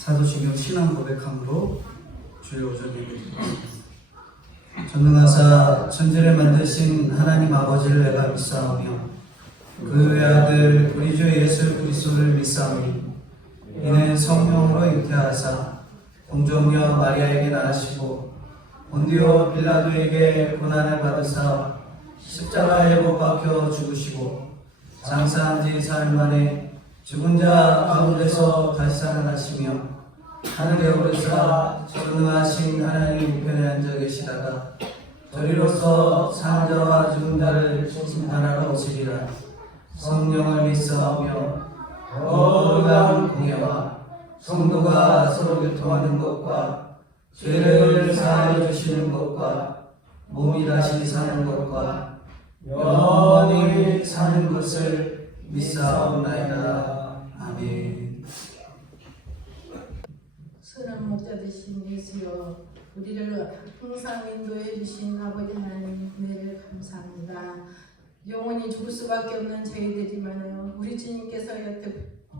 사도신경 신앙 고백함으로 주일 오전 예배드립니다. 전능하사 천지를 만드신 하나님 아버지를 내가 믿사오며 그 외아들 우리 주 예수 그리스도를 믿사오니 이는 성령으로 잉태하사 동정녀 마리아에게 낳으시고 본디오 빌라도에게 고난을 받으사 십자가에 못 박혀 죽으시고 장사한 지 사흘 만에 죽은 자 가운데서 다시 살아나시며 하늘에 오르사 전능하신 하나님 우편에 앉아 계시다가 저리로서 사는 자와 죽은 자를 심판하러 오시리라. 성령을 믿사오며 거룩한 공예와 성도가 서로 교통하는 것과 죄를 사하여 주시는 것과 몸이 다시 사는 것과 영원히 사는 것을 믿사옵나이다. 아멘. 선한 목자 되신 예수여, 우리를 항상 인도해 주신 아버지 하나님 은혜를 감사합니다. 영원히 죽을 수밖에 없는 저희들이지만 우리 주님께서 여태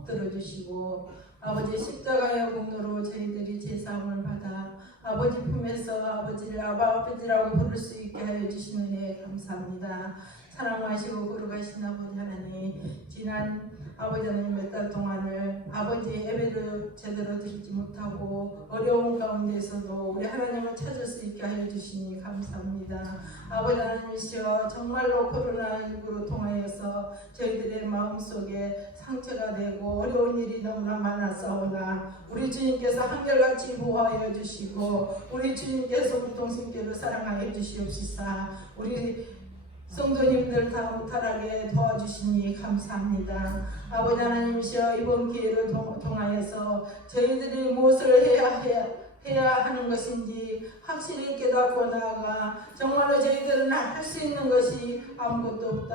들어주시고 아버지 십자가의 공로로 저희들이 제사함을 받아 아버지 품에서 아버지를 아버지라고 부를 수 있게 하여 주시는 은혜에 감사합니다. 사랑하시고 거룩하신 아버지 하나님, 지난 아버지 하나님 몇 달 동안을 아버지 예배를 제대로 드리지 못하고 어려운 가운데서도 우리 하나님을 찾을 수 있게 하여 주시니 감사합니다. 아버지 하나님이시여, 정말로 코로나19로 통하여서 저희들의 마음속에 상처가 되고 어려운 일이 너무나 많았사오나 우리 주님께서 한결같이 보호하여 주시고 우리 주님께서 우리 동심교를 사랑하여 주시옵시사 우리 성도님들 다 무탈하게 도와주시니 감사합니다. 아버지 하나님이시여, 이번 기회를 통하여서 저희들이 무엇을 해야 하는 것인지 확실히 깨닫고 나아가 정말로 저희들은 할 수 있는 것이 아무것도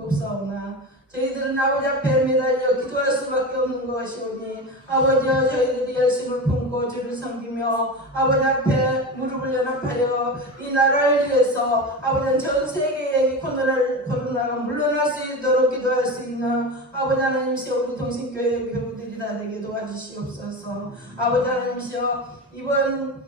없사오나 저희들은 아버지 앞에 매달려 기도할 수밖에 없는 것이오니 아버지여, 저희들이 열심을 품고 주를 섬기며 아버지 앞에 무릎을 연합하여 이 나라를 위해서 아버지 전 세계의 코로나가 물러날 수 있도록 기도할 수 있는 아버지 하나님이시여, 우리 동신교회 교우들이 다 되게 도와주시옵소서. 아버지 하나님이시여, 이번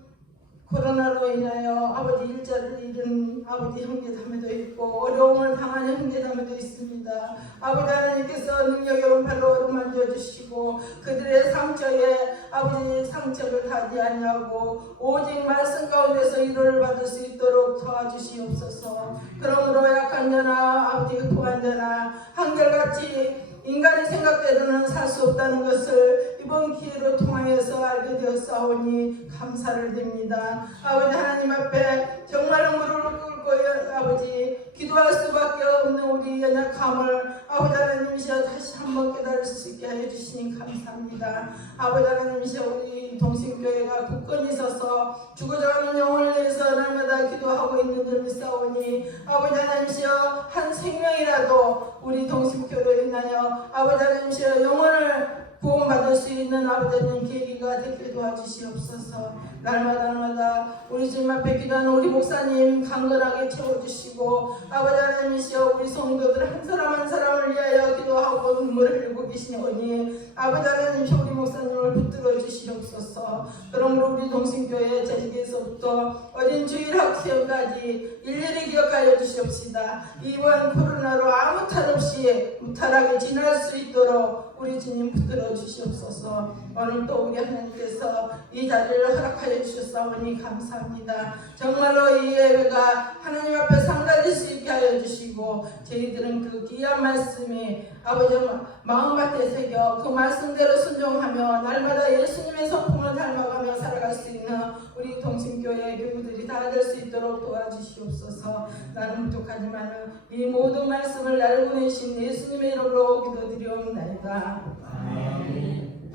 코로나로 인하여 아버지 일자를 잃은 아버지 형제자매도 있고 어려움을 당하는 형제자매도 있습니다. 아버지 하나님께서 능력의 오른팔로 어루만져 주시고 그들의 상처에 아버지 상처를 타지 아니하고 오직 말씀 가운데서 위로를 받을 수 있도록 도와주시옵소서. 그러므로 약한 자나 아버지 급한 자나 한결같이 인간의 생각대로는 살 수 없다는 것을 이번 기회로 통하여서 알게 되었사오니 감사를 드립니다. 아버지 하나님 앞에 정말 무릎을 꿇고 아버지 기도할 수밖에 없는 우리 연약함을 아버지 하나님이시여 다시 한번 깨달을 수 있게 하여 주시니 감사합니다. 아버지 하나님이시여, 우리 동신교회가 굳건히 서서 죽어가는 영혼을 위해서 날마다 기도하고 있는 줄 믿사오니 아버지 하나님이시여, 한 생명이라도 우리 동신교회로 인하여 아버지 하나님이시여 영혼을 구원받을 수 있는 아버지 하나님 계기가 되게 도와주시옵소서. 날마다 우리 주님 앞에 기도하는 우리 목사님 강건하게 채워주시고 아버지 하나님이시여, 우리 성도들 한 사람 한 사람을 위하여 기도하고 눈물을 흘리고 계시오니 아버지 하나님이시여, 우리 목사님을 붙들어 주시옵소서. 그러므로 우리 동신교회 재직에서부터 어린 주일 학생까지 일일이 기억하여 주시옵시다. 이번 코로나로 아무 탈 없이 무탈하게 지날 수 있도록 우리 주님 붙들어 주시옵소서. 오늘 또 우리 하나님께서 이 자리를 허락하여 주셨사오니 감사합니다. 정말로 이 예배가 하나님 앞에 상달릴 수 있게 하여 주시고 저희들은 그 귀한 말씀이 아버지 마음밭에 새겨 그 말씀대로 순종하며 날마다 예수님의 성품을 닮아가며 살아갈 수 있는 우리 동신교회 교우들이 다 될 수 있도록 도와주시옵소서. 나는 부족하지만 이 모든 말씀을 나를 보내신 예수님의 이름으로 기도드리옵나이다. 아멘.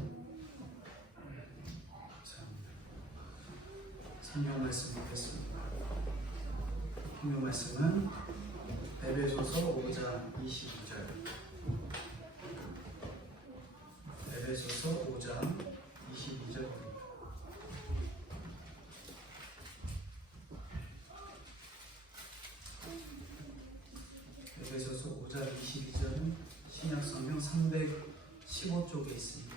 성경 말씀 읽겠습니다. 성경 말씀은 에베소서 5장 22절. 에베소서 5장 22절입니다. 에베소서 5장 22절은 신약성경 315쪽에 있습니다.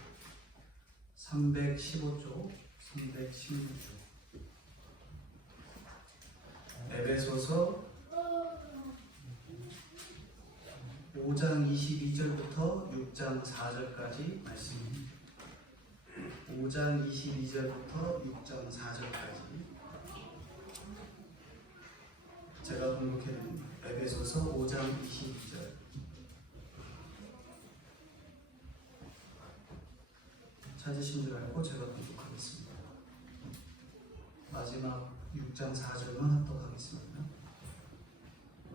315쪽, 316쪽. 에베소서 5장 22절부터 6장 4절까지 말씀입니다. 5장 22절부터 6장 4절까지 제가 번역해드린 에베소서 5장 22절. 찾으신 줄 알고 제가 번역하겠습니다. 마지막 6장 4절만 합독하겠습니다.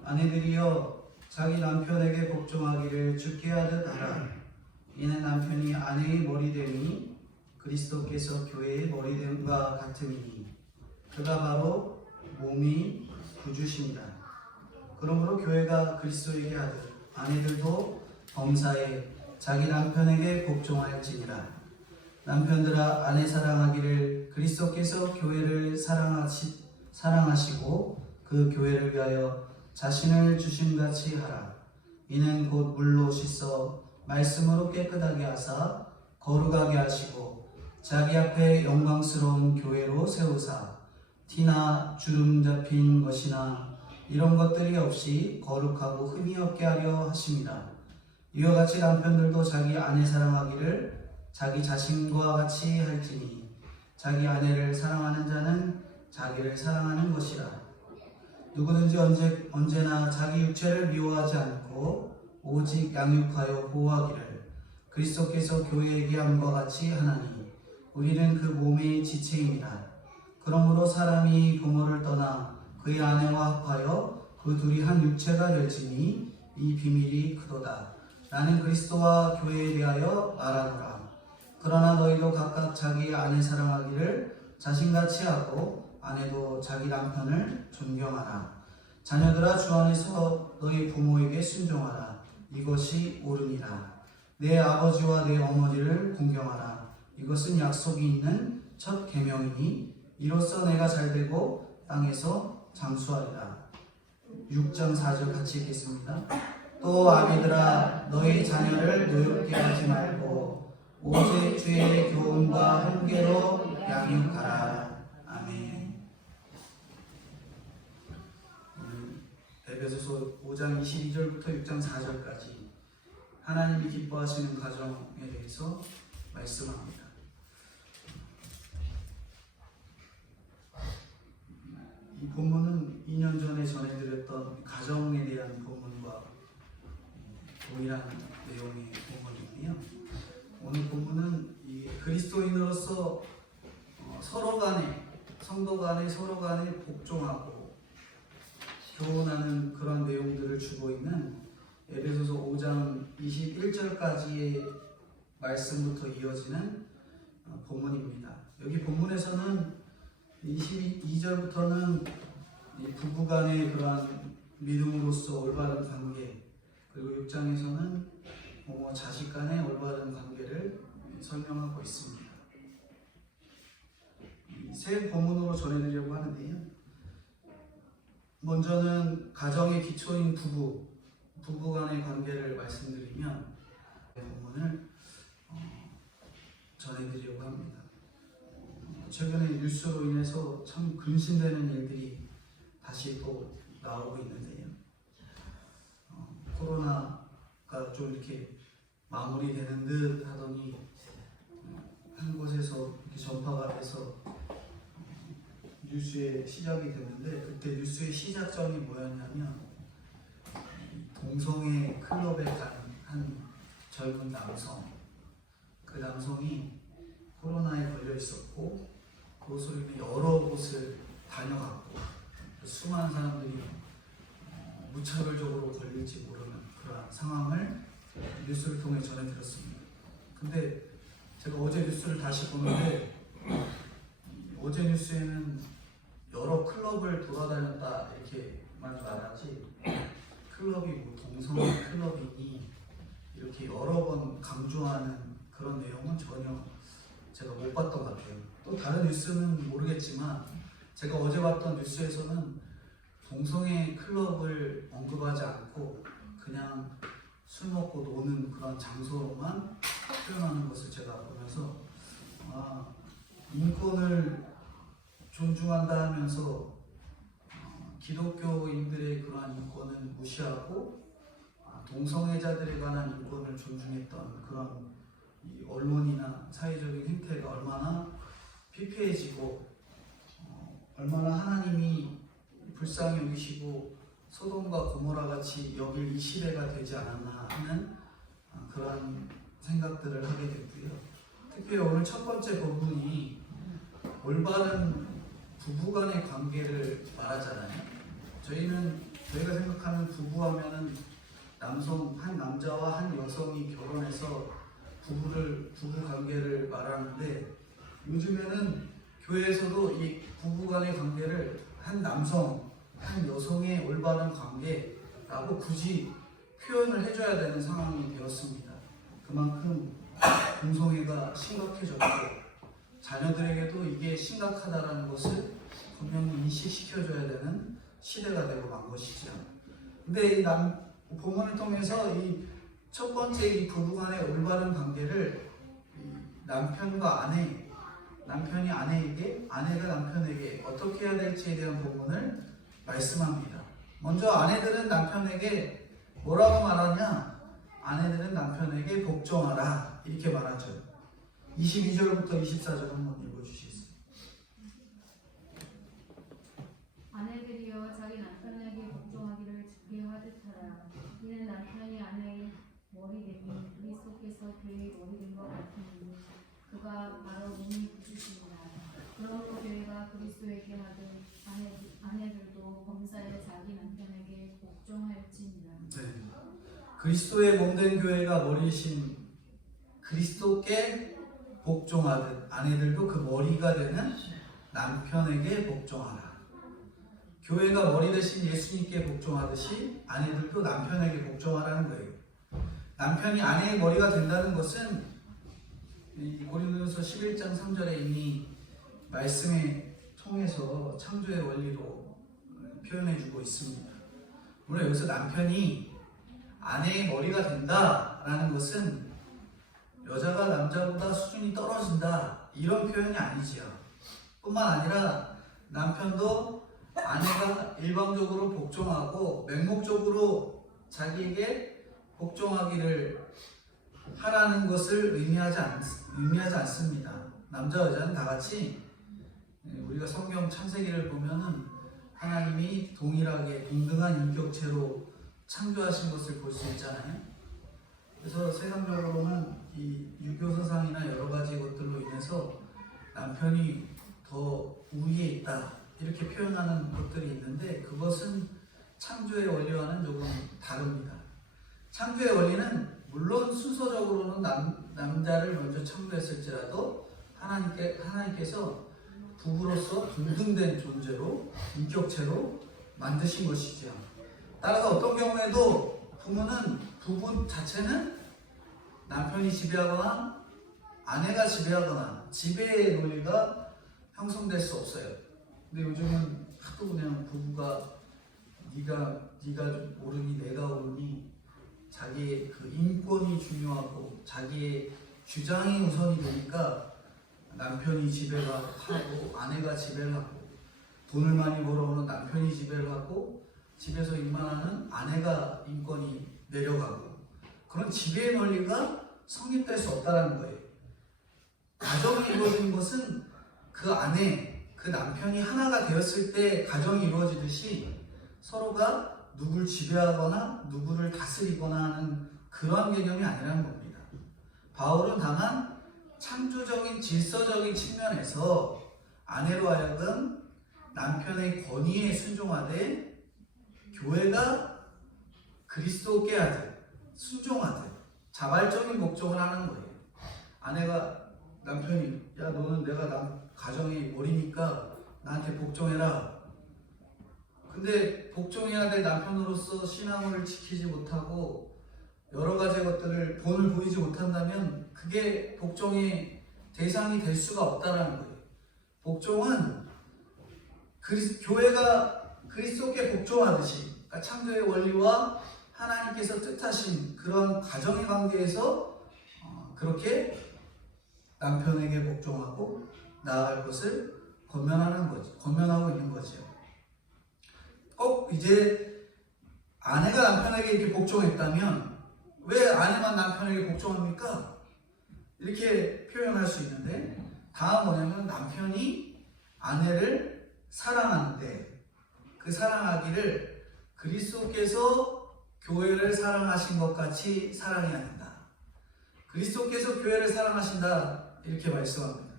아내들이여 자기 남편에게 복종하기를 주께 하듯 하라. 이는 남편이 아내의 머리됨이 그리스도께서 교회의 머리됨과 같으니 그가 바로 몸이 구주십니다. 그러므로 교회가 그리스도에게 하듯 아내들도 범사에 자기 남편에게 복종할지니라. 남편들아 아내 사랑하기를 그리스도께서 교회를 사랑하시고 그 교회를 위하여 자신을 주심같이 하라. 이는 곧 물로 씻어 말씀으로 깨끗하게 하사 거룩하게 하시고 자기 앞에 영광스러운 교회로 세우사 티나 주름 잡힌 것이나 이런 것들이 없이 거룩하고 흠이 없게 하려 하십니다. 이와 같이 남편들도 자기 아내 사랑하기를 자기 자신과 같이 할지니 자기 아내를 사랑하는 자는 자기를 사랑하는 것이라. 누구든지 언제나 자기 육체를 미워하지 않고 오직 양육하여 보호하기를 그리스도께서 교회에게 함과 같이 하나니 우리는 그 몸의 지체입니다. 그러므로 사람이 부모를 떠나 그의 아내와 합하여 그 둘이 한 육체가 될지니 이 비밀이 크도다. 나는 그리스도와 교회에 대하여 말하노라. 그러나 너희도 각각 자기 아내 사랑하기를 자신같이 하고 아내도 자기 남편을 존경하라. 자녀들아 주 안에서 너희 부모에게 순종하라. 이것이 옳으니라. 내 아버지와 내 어머니를 존경하라. 이것은 약속이 있는 첫 계명이니 이로써 내가 잘되고 땅에서 장수하리라. 6장 4절 같이 읽겠습니다. 또 아비들아 너희 자녀를 노엽게 하지 말고 오직 주의 교훈과 훈계로 양육하라. 아멘. 에베소서 5장 22절부터 6장 4절까지 하나님이 기뻐하시는 가정에 대해서 말씀합니다. 이 본문은 2년 전에 전해드렸던 가정에 대한 본문과 동일한 내용의 본문이고요. 오늘 본문은 이 그리스도인으로서 서로 간에 성도 간에 서로 간에 복종하고 교훈하는 그런 내용들을 주고 있는 에베소서 5장 21절까지의 말씀부터 이어지는 본문입니다. 여기 본문에서는 22절부터는 부부 간의 그러한 믿음으로서 올바른 관계, 그리고 6장에서는 부모 자식 간의 올바른 관계를 설명하고 있습니다. 새 본문으로 전해드리려고 하는데요. 먼저는 가정의 기초인 부부 간의 관계를 말씀드리면 본문을 전해드리려고 합니다. 최근에 뉴스로 인해서 참 근심되는 일들이 다시 또 나오고 있는데요. 코로나가 좀 이렇게 마무리되는 듯 하더니 한 곳에서 이렇게 전파가 돼서 뉴스에 시작이 됐는데, 그때 뉴스의 시작점이 뭐였냐면 동성애 클럽에 간 한 젊은 남성, 그 남성이 코로나에 걸려 있었고 그것으로 인해 여러 곳을 다녀갔고 수많은 사람들이 무차별적으로 걸릴지 모르는 그러한 상황을 뉴스를 통해 전해드렸습니다. 근데 제가 어제 뉴스를 다시 보는데 어제 뉴스에는 여러 클럽을 돌아다녔다 이렇게만 말하지 클럽이 뭐 동성애 클럽이니 이렇게 여러 번 강조하는 그런 내용은 전혀 제가 못 봤던 것 같아요. 또 다른 뉴스는 모르겠지만 제가 어제 봤던 뉴스에서는 동성애 클럽을 언급하지 않고 그냥 술 먹고 노는 그런 장소로만 표현하는 것을 제가 보면서 인권을 존중한다 하면서 기독교인들의 그러한 인권을 무시하고 동성애자들에 관한 인권을 존중했던 그런 이 언론이나 사회적인 행태가 얼마나 피폐해지고 얼마나 하나님이 불쌍히 여기시고 소돔과 고모라 같이 여길 이 시대가 되지 않았나 하는 그런 생각들을 하게 됐고요. 특히 오늘 첫 번째 부분이 올바른 부부간의 관계를 말하잖아요. 저희가 생각하는 부부하면은 한 남자와 한 여성이 결혼해서 부부 관계를 말하는데, 요즘에는 교회에서도 이 부부간의 관계를 한 남성, 한 여성의 올바른 관계라고 굳이 표현을 해줘야 되는 상황이 되었습니다. 그만큼 동성애가 심각해졌고 자녀들에게도 이게 심각하다라는 것을 분명히 인식시켜줘야 되는 시대가 되고 만 것이죠. 근데 이 본문을 통해서 이 첫 번째 이 부부간의 올바른 관계를 남편과 아내, 남편이 아내에게, 아내가 남편에게 어떻게 해야 될지에 대한 부분을 말씀합니다. 먼저 아내들은 남편에게 뭐라고 말하냐? 아내들은 남편에게 복종하라 이렇게 말하죠. 22절부터 24절 한번 읽어주시겠어요? 아내들이여 자기 남편에게 복종하기를 주께 하듯 하라. 이는 남편이 아내의 머리됨이 그리스도께서 교회의 머리된 것 같으니 그가 바로 몸이 그리스도시니라. 그러므로 교회가 그리스도에게 하듯 아내들도 범사에 자기 남편에게 복종할지니라. 네. 그리스도의 몸된 교회가 머리이신 그리스도께 복종하듯 아내들도 그 머리가 되는 남편에게 복종하라. 교회가 머리 대신 예수님께 복종하듯이 아내들도 남편에게 복종하라는 거예요. 남편이 아내의 머리가 된다는 것은 고린도전서 11장 3절에 이미 말씀에 통해서 창조의 원리로 표현해주고 있습니다. 물론 여기서 남편이 아내의 머리가 된다라는 것은 여자가 남자보다 수준이 떨어진다 이런 표현이 아니지요. 뿐만 아니라 남편도 아내가 일방적으로 복종하고 맹목적으로 자기에게 복종하기를 하라는 것을 의미하지 않습니다. 남자 여자는 다 같이 우리가 성경 창세기를 보면은 하나님이 동일하게 동등한 인격체로 창조하신 것을 볼 수 있잖아요. 그래서 세상적으로는 이 유교 사상이나 여러 가지 것들로 인해서 남편이 더 우위에 있다 이렇게 표현하는 것들이 있는데, 그것은 창조의 원리와는 조금 다릅니다. 창조의 원리는 물론 순서적으로는 남자를 먼저 창조했을지라도 하나님께서 부부로서 동등된 존재로 인격체로 만드신 것이죠. 따라서 어떤 경우에도 부부 자체는 남편이 지배하거나 아내가 지배하거나 지배의 논리가 형성될 수 없어요. 근데 요즘은 하도 그냥 부부가 네가 오르니 내가 오르니 자기의 그 인권이 중요하고 자기의 주장이 우선이 되니까 남편이 지배를 하고 아내가 지배를 하고, 돈을 많이 벌어오는 남편이 지배를 하고 집에서 일만 하는 아내가 인권이 내려가고, 그런 지배의 논리가 성립될 수 없다는 거예요. 가정이 이루어지는 것은 그 아내, 그 남편이 하나가 되었을 때 가정이 이루어지듯이 서로가 누굴 지배하거나 누구를 다스리거나 하는 그런 개념이 아니라는 겁니다. 바울은 다만 창조적인 질서적인 측면에서 아내로 하여금 남편의 권위에 순종하되 교회가 그리스도께 하듯 순종하듯 자발적인 복종을 하는 거예요. 아내가 남편이 야 너는 내가 가정의 머리니까 나한테 복종해라. 근데 복종해야 될 남편으로서 신앙을 지키지 못하고 여러 가지 것들을 본을 보이지 못한다면 그게 복종의 대상이 될 수가 없다는 거예요. 복종은 교회가 그리스도께 복종하듯이, 그러니까 창조의 원리와 하나님께서 뜻하신 그런 가정의 관계에서 그렇게 남편에게 복종하고 나아갈 것을 권면하고 있는 거죠. 꼭 이제 아내가 남편에게 이렇게 복종했다면 왜 아내만 남편에게 복종합니까? 이렇게 표현할 수 있는데, 다음 뭐냐면 남편이 아내를 사랑하는데 그 사랑하기를 그리스도께서 교회를 사랑하신 것 같이 사랑해야 된다. 그리스도께서 교회를 사랑하신다, 이렇게 말씀합니다.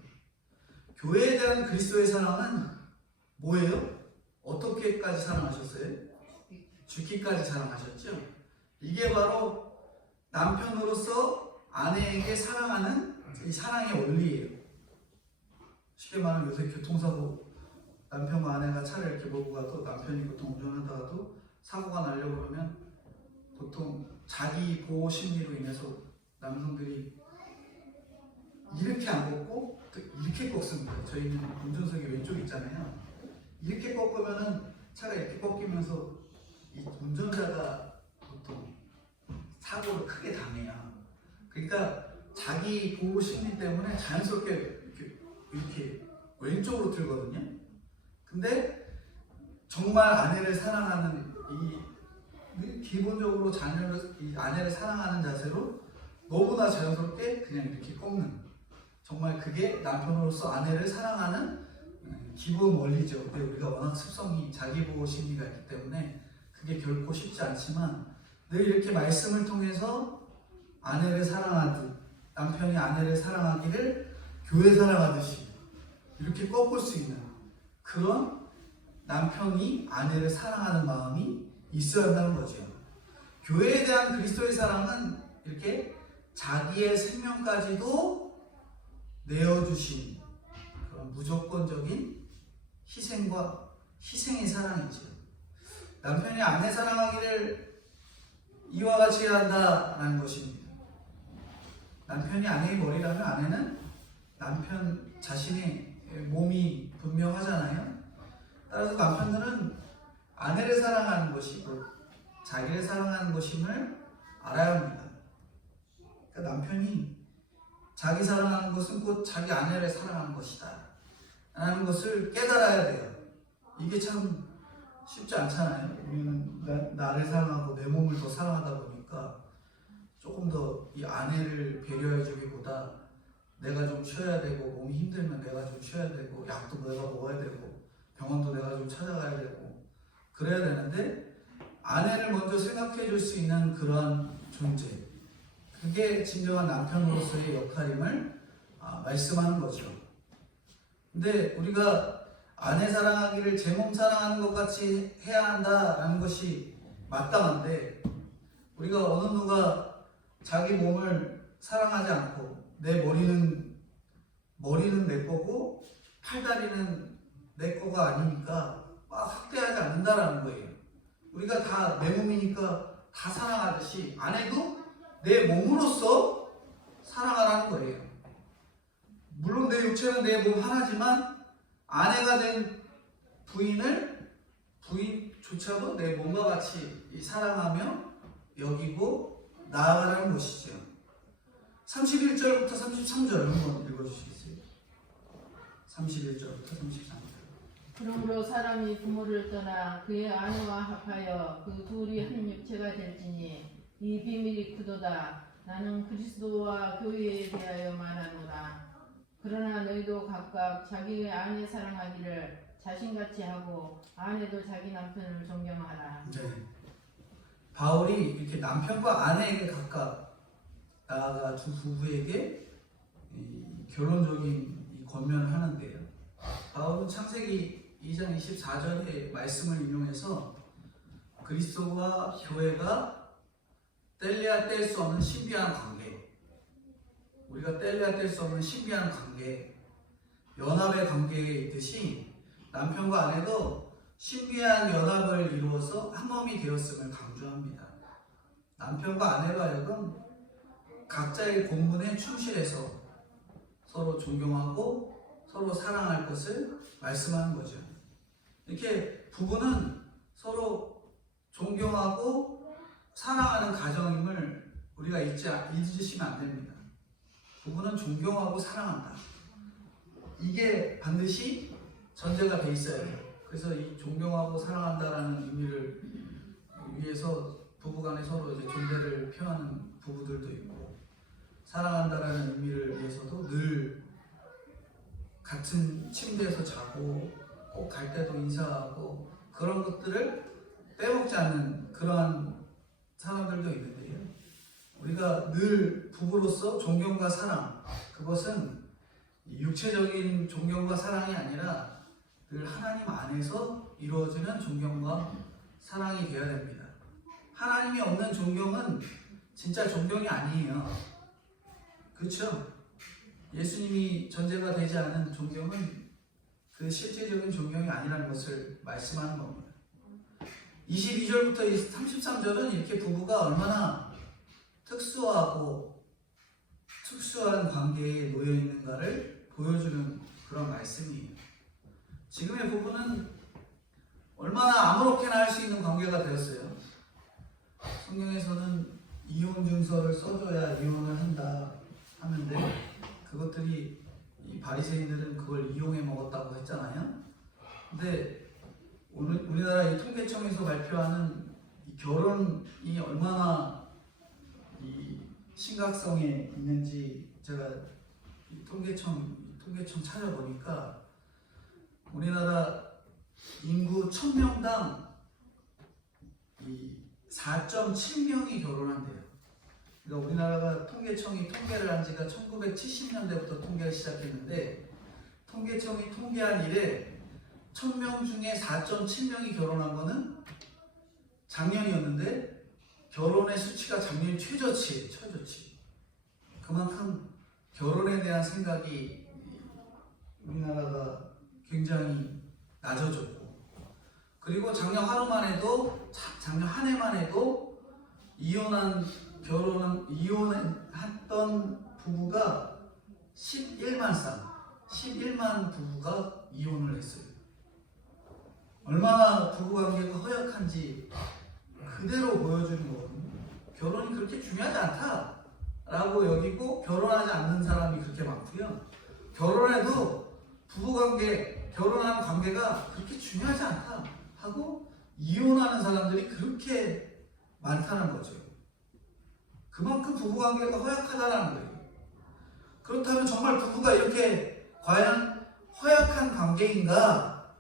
교회에 대한 그리스도의 사랑은 뭐예요? 어떻게까지 사랑하셨어요? 죽기까지 사랑하셨죠? 이게 바로 남편으로서 아내에게 사랑하는 이 사랑의 원리예요. 쉽게 말하면 요새 교통사고, 남편과 아내가 차를 이렇게 몰고 가도 남편이 보통 운전하다가도 사고가 나려고 그러면 보통 자기 보호 심리로 인해서 남성들이 이렇게 안 꺾고 또 이렇게 꺾습니다. 저희는 운전석이 왼쪽 있잖아요. 이렇게 꺾으면은 차가 이렇게 꺾이면서 이 운전자가 보통 사고를 크게 당해요. 그러니까 자기 보호 심리 때문에 자연스럽게 이렇게 왼쪽으로 들거든요. 근데 정말 아내를 사랑하는 기본적으로 이 아내를 사랑하는 자세로 너무나 자연스럽게 그냥 이렇게 꺾는, 정말 그게 남편으로서 아내를 사랑하는 기본 원리죠. 근데 우리가 워낙 습성이 자기 보호 심리가 있기 때문에 그게 결코 쉽지 않지만, 늘 이렇게 말씀을 통해서 아내를 사랑하듯 남편이 아내를 사랑하기를 교회 사랑하듯이 이렇게 꺾을 수 있는 그런 남편이 아내를 사랑하는 마음이 있어야 한다는 거죠. 교회에 대한 그리스도의 사랑은 이렇게 자기의 생명까지도 내어주신 그런 무조건적인 희생의 사랑이죠. 남편이 아내 사랑하기를 이와 같이 해야 한다는 것입니다. 남편이 아내의 머리라면 아내는 남편 자신의 몸이 분명하잖아요. 따라서 남편들은 아내를 사랑하는 것이고 자기를 사랑하는 것임을 알아야 합니다. 그러니까 남편이 자기 사랑하는 것은 곧 자기 아내를 사랑하는 것이다 라는 것을 깨달아야 돼요. 이게 참 쉽지 않잖아요. 우리는 나를 사랑하고 내 몸을 더 사랑하다 보니까 조금 더 이 아내를 배려해 주기보다 내가 좀 쉬어야 되고, 몸이 힘들면 내가 좀 쉬어야 되고, 약도 내가 먹어야 되고, 병원도 내가 좀 찾아가야 되고 그래야 되는데, 아내를 먼저 생각해 줄 수 있는 그런 존재, 그게 진정한 남편으로서의 역할임을 말씀하는 거죠. 근데 우리가 아내 사랑하기를 제 몸 사랑하는 것 같이 해야 한다라는 것이 마땅한데, 우리가 어느 누가 자기 몸을 사랑하지 않고 내 머리는 내 거고 팔다리는 내 거가 아니니까 막 학대하지 않는다라는 거예요. 우리가 다 내 몸이니까 다 사랑하듯이 아내도 내 몸으로서 사랑하라는 거예요. 물론 내 육체는 내 몸 하나지만 아내가 된 부인조차도 내 몸과 같이 사랑하며 여기고 나아가라는 것이죠. 31절부터 33절 한번 읽어주시겠어요? 31절부터 33절. 그러므로 사람이 부모를 떠나 그의 아내와 합하여 그 둘이 한 육체가 될지니 이 비밀이 크도다. 나는 그리스도와 교회에 대하여 말하노라. 그러나 너희도 각각 자기의 아내 사랑하기를 자신같이 하고 아내도 자기 남편을 존경하라. 네. 바울이 이렇게 남편과 아내에게 각각 나아가 두 부부에게 결론적인 권면을 하는데요. 바울은 창세기 2장 24절의 말씀을 인용해서 그리스도와 교회가 뗄래야 뗄 수 없는 신비한 관계, 우리가 뗄래야 뗄 수 없는 신비한 관계, 연합의 관계에 있듯이 남편과 아내도 신비한 연합을 이루어서 한 몸이 되었음을 강조합니다. 남편과 아내가 하여금 각자의 본분에 충실해서 서로 존경하고 서로 사랑할 것을 말씀하는 거죠. 이렇게 부부는 서로 존경하고 사랑하는 가정임을 우리가 잊으시면 안 됩니다. 부부는 존경하고 사랑한다. 이게 반드시 전제가 돼 있어야 돼요. 그래서 이 존경하고 사랑한다라는 의미를 위해서 부부간에 서로 이제 존재를 표하는 부부들도 있고, 사랑한다라는 의미를 위해서도 늘 같은 침대에서 자고 꼭 갈 때도 인사하고 그런 것들을 빼먹지 않는 그러한 사람들도 있는데요. 우리가 늘 부부로서 존경과 사랑, 그것은 육체적인 존경과 사랑이 아니라 늘 하나님 안에서 이루어지는 존경과 사랑이 되어야 됩니다. 하나님이 없는 존경은 진짜 존경이 아니에요. 그렇죠? 예수님이 전제가 되지 않은 존경은 그 실제적인 존경이 아니라는 것을 말씀하는 겁니다. 22절부터 33절은 이렇게 부부가 얼마나 특수하고 특수한 관계에 놓여 있는가를 보여주는 그런 말씀이에요. 지금의 부부는 얼마나 아무렇게나 할 수 있는 관계가 되었어요. 성경에서는 이혼 증서를 써줘야 이혼을 한다 하는데, 그것들이 이 바리새인들은 그걸 이용해 먹었다고 했잖아요. 근데 오늘 우리나라 이 통계청에서 발표하는 이 결혼이 얼마나 이 심각성에 있는지 제가 이 통계청 찾아보니까 우리나라 인구 1000명당 이 4.7명이 결혼한대요. 그러니까 우리나라가 통계청이 통계를 한 지가 1970년대부터 통계를 시작했는데, 통계청이 통계한 이래 1000명 중에 4.7명이 결혼한 거는 작년이었는데, 결혼의 수치가 작년 최저치예요. 최저치. 그만큼 결혼에 대한 생각이 우리나라가 굉장히 낮아졌고, 그리고 작년 한 해만 해도 이혼했던 부부가 11만 부부가 이혼을 했어요. 얼마나 부부관계가 허약한지 그대로 보여주는 거거든요. 결혼이 그렇게 중요하지 않다라고 여기고 결혼하지 않는 사람이 그렇게 많고요. 결혼해도 부부관계, 결혼하는 관계가 그렇게 중요하지 않다 하고 이혼하는 사람들이 그렇게 많다는 거죠. 그만큼 부부관계가 허약하다는 거예요. 그렇다면 정말 부부가 이렇게 과연 허약한 관계인가?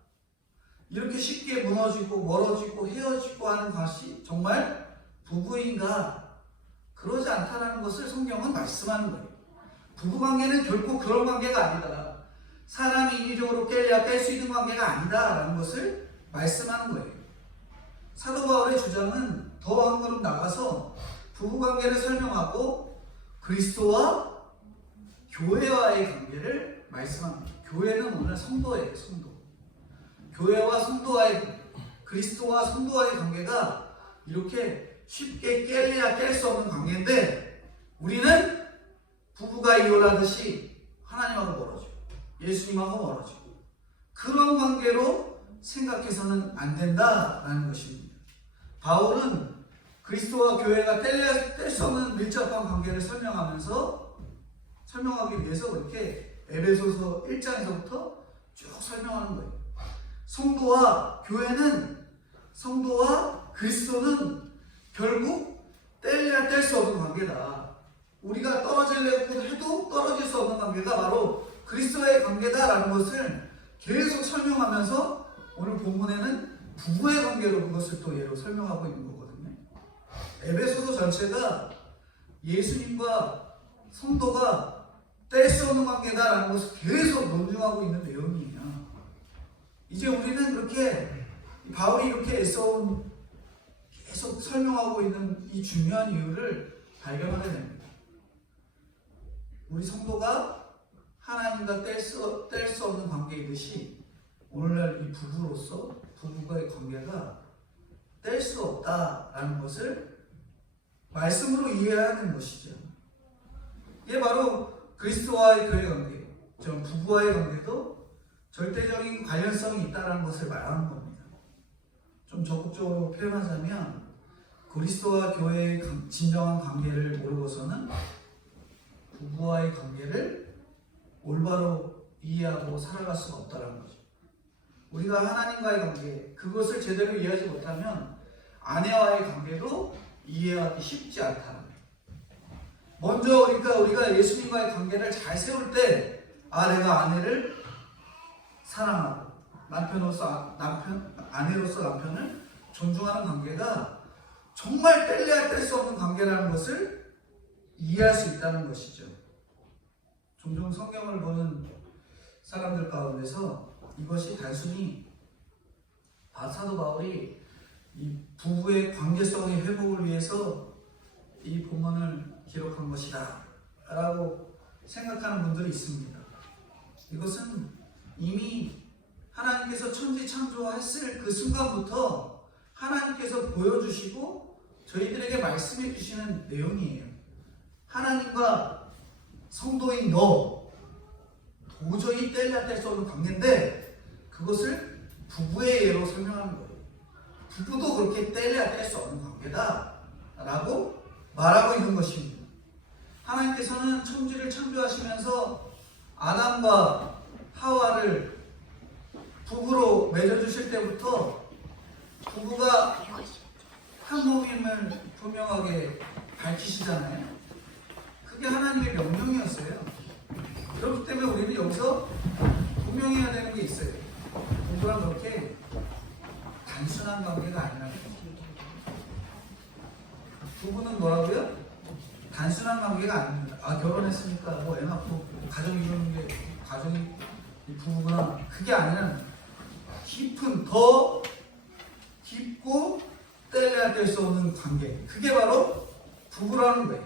이렇게 쉽게 무너지고 멀어지고 헤어지고 하는 것이 정말 부부인가? 그러지 않다는 것을 성경은 말씀하는 거예요. 부부관계는 결코 그런 관계가 아니다. 사람이 인위적으로 깰래야 깰 수 있는 관계가 아니다라는 것을 말씀하는 거예요. 사도 바울의 주장은 더 한 걸음 나가서 부부관계를 설명하고 그리스도와 교회와의 관계를 말씀합니다. 교회는 오늘 성도예요. 성도. 교회와 성도와의, 그리스도와 성도와의 관계가 이렇게 쉽게 깰래야 깰 수 없는 관계인데, 우리는 부부가 이혼하듯이 하나님하고 멀어지고 예수님하고 멀어지고 그런 관계로 생각해서는 안 된다라는 것입니다. 바울은 그리스도와 교회가 뗄 수 없는 밀접한 관계를 설명하기 위해서 그렇게 에베소서 1장에서부터 쭉 설명하는 거예요. 성도와 교회는, 성도와 그리스도는 결국 뗄래야 뗄 수 없는 관계다. 우리가 떨어지려고 해도 떨어질 수 없는 관계가 바로 그리스도의 관계다라는 것을 계속 설명하면서 오늘 본문에는 부부의 관계로 그것을 또 예로 설명하고 있는 거거든요. 에베소서 전체가 예수님과 성도가 뗄 수 없는 관계다라는 것을 계속 논증하고 있는 내용이에요. 이제 우리는 그렇게 바울이 이렇게 애써온, 계속 설명하고 있는 이 중요한 이유를 발견하게 됩니다. 우리 성도가 하나님과 뗄 수 없는 관계이듯이 오늘날 이 부부로서 부부와의 관계가 뗄 수 없다라는 것을 말씀으로 이해해야 하는 것이죠. 이게 바로 그리스도와의 교회 관계, 부부와의 관계도 절대적인 관련성이 있다는 것을 말하는 겁니다. 좀 적극적으로 표현하자면 그리스도와 교회의 진정한 관계를 모르고서는 부부와의 관계를 올바로 이해하고 살아갈 수가 없다는 거죠. 우리가 하나님과의 관계, 그것을 제대로 이해하지 못하면 아내와의 관계도 이해하기 쉽지 않다는 거예요. 먼저 우리가 예수님과의 관계를 잘 세울 때, 내가 아내를 사랑하고 아내로서 남편을 존중하는 관계가 정말 뗄래야 뗄 수 없는 관계라는 것을 이해할 수 있다는 것이죠. 종종 성경을 보는 사람들 가운데서 이것이 단순히 사도 바울이 이 부부의 관계성의 회복을 위해서 이 본문을 기록한 것이다 라고 생각하는 분들이 있습니다. 이것은 이미 하나님께서 천지 창조했을 그 순간부터 하나님께서 보여주시고 저희들에게 말씀해 주시는 내용이에요. 하나님과 성도인 너, 도저히 뗄래야 뗄 수 없는 관계인데 그것을 부부의 예로 설명하는 거예요. 부부도 그렇게 뗄래야 뗄 수 없는 관계다 라고 말하고 있는 것입니다. 하나님께서는 천지를 창조하시면서 아담과 하와를 부부로 맺어주실 때부터 부부가 한 몸임을 분명하게 밝히시잖아요. 그게 하나님의 명령이었어요. 그렇기 때문에 우리는 여기서 분명해야 되는 게 있어요. 부부랑 그렇게 단순한 관계가 아니라는 거죠. 부부는 뭐라고요? 단순한 관계가 아닙니다. 결혼했으니까 애 낳고 가정 이루는 게 가정이 부부구나. 그게 아니라 더 깊고 뗄래야 뗄 수 없는 관계. 그게 바로 부부라는 거예요.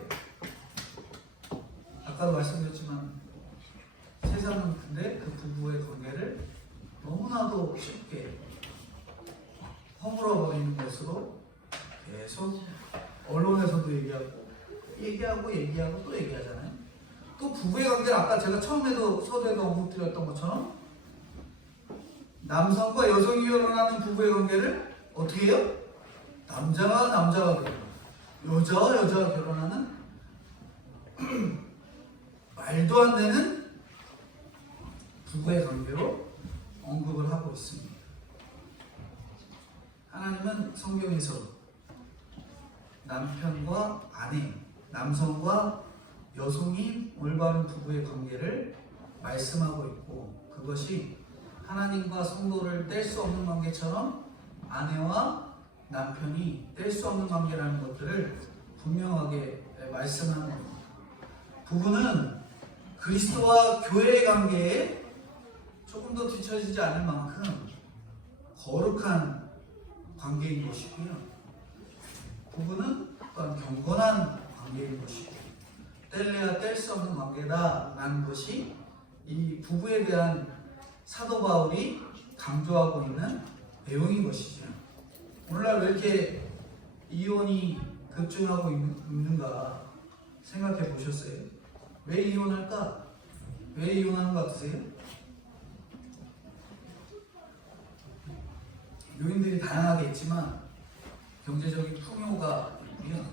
아까도 말씀드렸지만 세상은 근데 그 부부의 관계를 너무나도 쉽게 허물어버리는 것으로 계속 언론에서도 얘기하고 또 얘기하잖아요. 또 부부의 관계를 아까 제가 서두에도 언급드렸던 것처럼 남성과 여성이 결혼하는 부부의 관계를 어떻게 해요? 남자가 결혼하고 여자가 결혼하는 말도 안 되는 부부의 관계로 언급을 하고 있습니다. 하나님은 성경에서 남편과 아내, 남성과 여성이 올바른 부부의 관계를 말씀하고 있고 그것이 하나님과 성도를 뗄 수 없는 관계처럼 아내와 남편이 뗄 수 없는 관계라는 것들을 분명하게 말씀하는 겁니다. 부부는 그리스도와 교회의 관계에 조금 더 뒤처지지 않을 만큼 거룩한 관계인 것이고요. 부부는 또한 경건한 관계인 것이고 뗄래야 뗄 수 없는 관계다라는 것이 이 부부에 대한 사도 바울이 강조하고 있는 내용인 것이죠. 오늘날 왜 이렇게 이혼이 급증하고 있는가 생각해 보셨어요? 왜 이혼할까? 왜 이혼하는 것 같으세요? 요인들이 다양하게 있지만 경제적인 풍요가 있고요,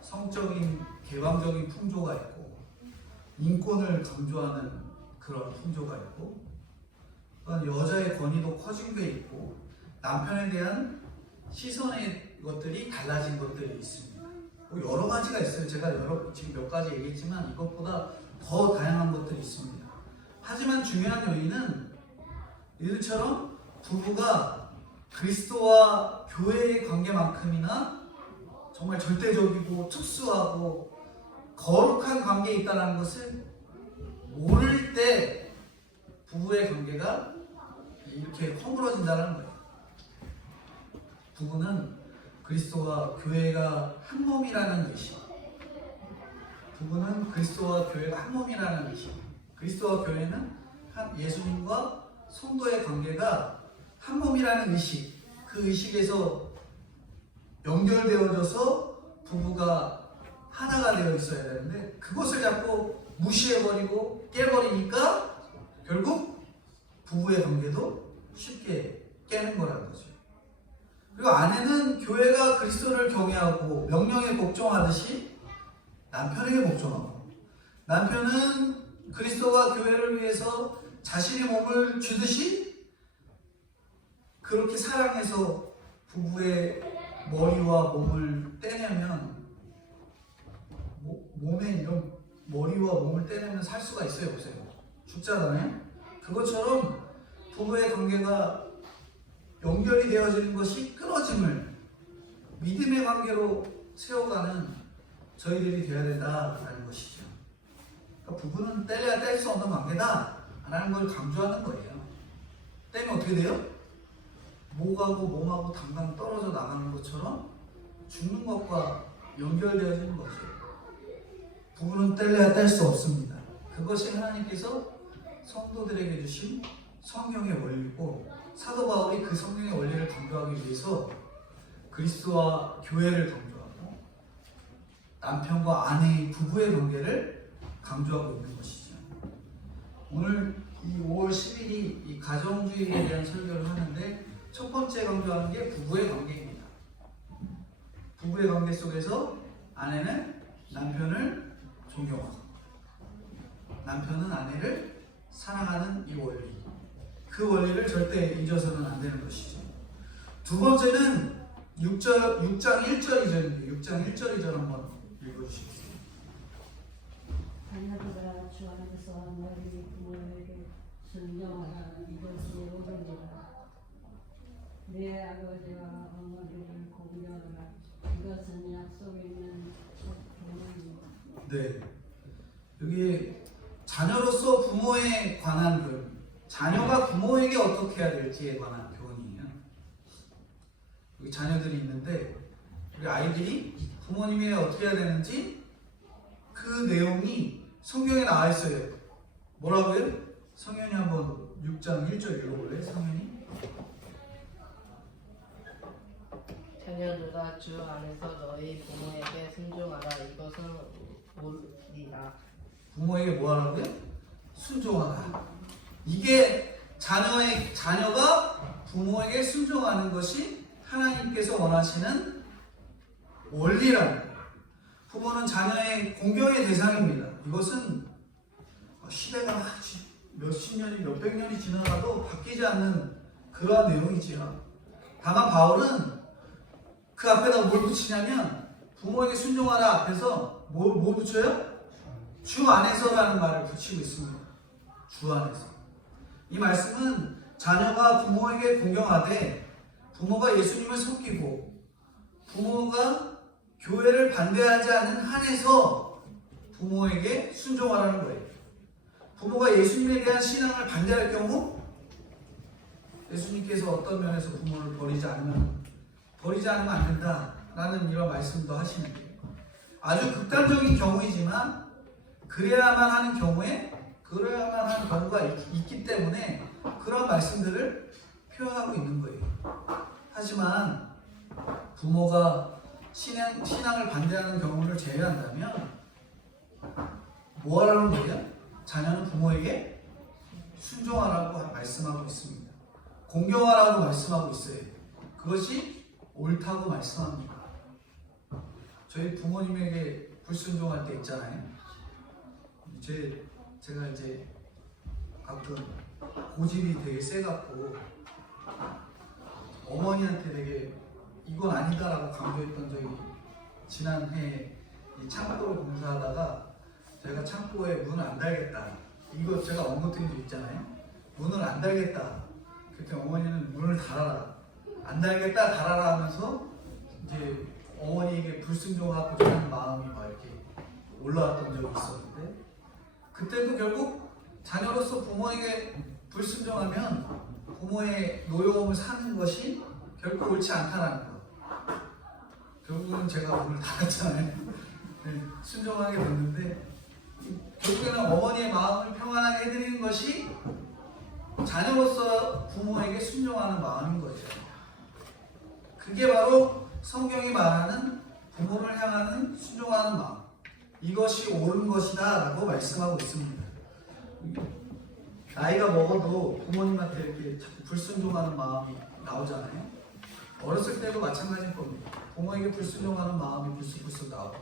성적인 개방적인 풍조가 있고 인권을 강조하는 그런 풍조가 있고 또한 여자의 권위도 커진 게 있고 남편에 대한 시선의 것들이 달라진 것들이 있습니다. 여러 가지가 있어요. 제가 지금 몇 가지 얘기했지만 이것보다 더 다양한 것들이 있습니다. 하지만 중요한 요인은 이들처럼 부부가 그리스도와 교회의 관계만큼이나 정말 절대적이고 특수하고 거룩한 관계에 있다는 것을 모를 때 부부의 관계가 이렇게 허물어진다는 거예요. 부부는 그리스도와 교회가 한 몸이라는 의식, 부부는 그리스도와 교회가 한 몸이라는 의식, 그리스도와 교회는 예수님과 성도의 관계가 한 몸이라는 의식, 그 의식에서 연결되어져서 부부가 하나가 되어 있어야 되는데 그것을 자꾸 무시해버리고 깨버리니까 결국 부부의 관계도 쉽게 깨는 거라는 거죠. 그리고 아내는 교회가 그리스도를 경외하고 명령에 복종하듯이 남편에게 복종하고 남편은 그리스도와 교회를 위해서 자신의 몸을 주듯이 그렇게 사랑해서 부부의 머리와 몸을 떼내면 몸에 이런 머리와 몸을 떼내면 살 수가 있어요? 보세요. 죽잖아요. 그것처럼 부부의 관계가 연결이 되어지는 것이 끊어짐을 믿음의 관계로 세워가는 저희들이 되어야 된다라는 것이죠. 그러니까 부부는 떼려야 뗄 수 없는 관계다라는 걸 강조하는 거예요. 떼면 어떻게 돼요? 목하고 몸하고 당당 떨어져 나가는 것처럼 죽는 것과 연결되어지는 거죠. 부부는 떼려야 뗄 수 없습니다. 그것이 하나님께서 성도들에게 주신 성경의 원리고, 사도 바울이 그 성경의 원리를 강조하기 위해서 그리스도와 교회를 강조하고 남편과 아내의 부부의 관계를 강조하고 있는 것이죠. 오늘 이 5월 10일이 이 가정주의에 대한 설교를 하는데 첫 번째 강조하는 게 부부의 관계입니다. 부부의 관계 속에서 아내는 남편을 존경하고 남편은 아내를 사랑하는 이 원리, 그 원리를 절대 잊어서는 안 되는 것이죠. 두 번째는 6장 1절 이전인데 6장 1절 이전 한번 읽어주시겠어요? 자녀들아 주 안에서 너희 부모에게 순종하라. 이것이 옳으니라. 내 아버지와 어머니를 공경하라. 이것은 약속에 있는 첫 교훈입니다. 네, 여기 자녀로서 부모에 관한 교훈, 자녀가 부모에게 어떻게 해야 될지에 관한 교훈이에요. 여기 자녀들이 있는데 우리 아이들이 부모님이 어떻게 해야 되는지 그 내용이 성경에 나와 있어요. 뭐라고요? 성현이 한번 6장 1절 읽어볼래요? 성현이? 자녀들아 주 안에서 너희 부모에게 순종하라. 이것은 옳으리라. 부모에게 뭐 하라고요? 순종하라. 이게 자녀가 부모에게 순종하는 것이 하나님께서 원하시는 원리라는 거예요. 부모는 자녀의 공경의 대상입니다. 이것은 시대가 몇십 년이 몇백 년이 지나가도 바뀌지 않는 그러한 내용이지요. 다만 바울은 그 앞에다 뭘 붙이냐면 부모에게 순종하라 앞에서 뭐 붙여요? 주 안에서라는 말을 붙이고 있습니다. 주 안에서. 이 말씀은 자녀가 부모에게 공경하되 부모가 예수님을 섬기고 부모가 교회를 반대하지 않는 한에서 부모에게 순종하라는 거예요. 부모가 예수님에 대한 신앙을 반대할 경우 예수님께서 어떤 면에서 부모를 버리지 않으면 안 된다라는 이런 말씀도 하시는 거예요. 아주 극단적인 경우이지만 그래야만 하는 경우가 있기 때문에 그런 말씀들을 표현하고 있는 거예요. 하지만 부모가 신앙을 반대하는 경우를 제외한다면 뭐 하라는 거예요? 자녀는 부모에게 순종하라고 말씀하고 있습니다. 공경하라고 말씀하고 있어요. 그것이 옳다고 말씀합니다. 저희 부모님에게 불순종할 때 있잖아요. 제가 이제 가끔 고집이 되게 세갖고 어머니한테 되게 이건 아니다라고 강조했던 적이 지난해 이 창고를 공사하다가 제가 창고에 문을 안 달겠다. 이거 제가 언급드린 적 있잖아요. 문을 안 달겠다. 그때 어머니는 문을 달아라. 안 달겠다 달아라 하면서 이제 어머니에게 불순종하고자 하는 마음이 막 이렇게 올라왔던 적이 있었는데 그때도 결국 자녀로서 부모에게 불순종하면 부모의 노여움을 사는 것이 결코 옳지 않다는 거. 결국은 제가 문을 닫았잖아요. 네, 순종하게 됐는데 결국에는 어머니의 마음을 평안하게 해드리는 것이 자녀로서 부모에게 순종하는 마음인 거죠. 그게 바로 성경이 말하는 부모를 향하는 순종하는 마음. 이것이 옳은 것이다 라고 말씀하고 있습니다. 나이가 먹어도 부모님한테 이렇게 자꾸 불순종하는 마음이 나오잖아요. 어렸을 때도 마찬가지일 겁니다. 부모에게 불순종하는 마음이 불쑥불쑥 나오고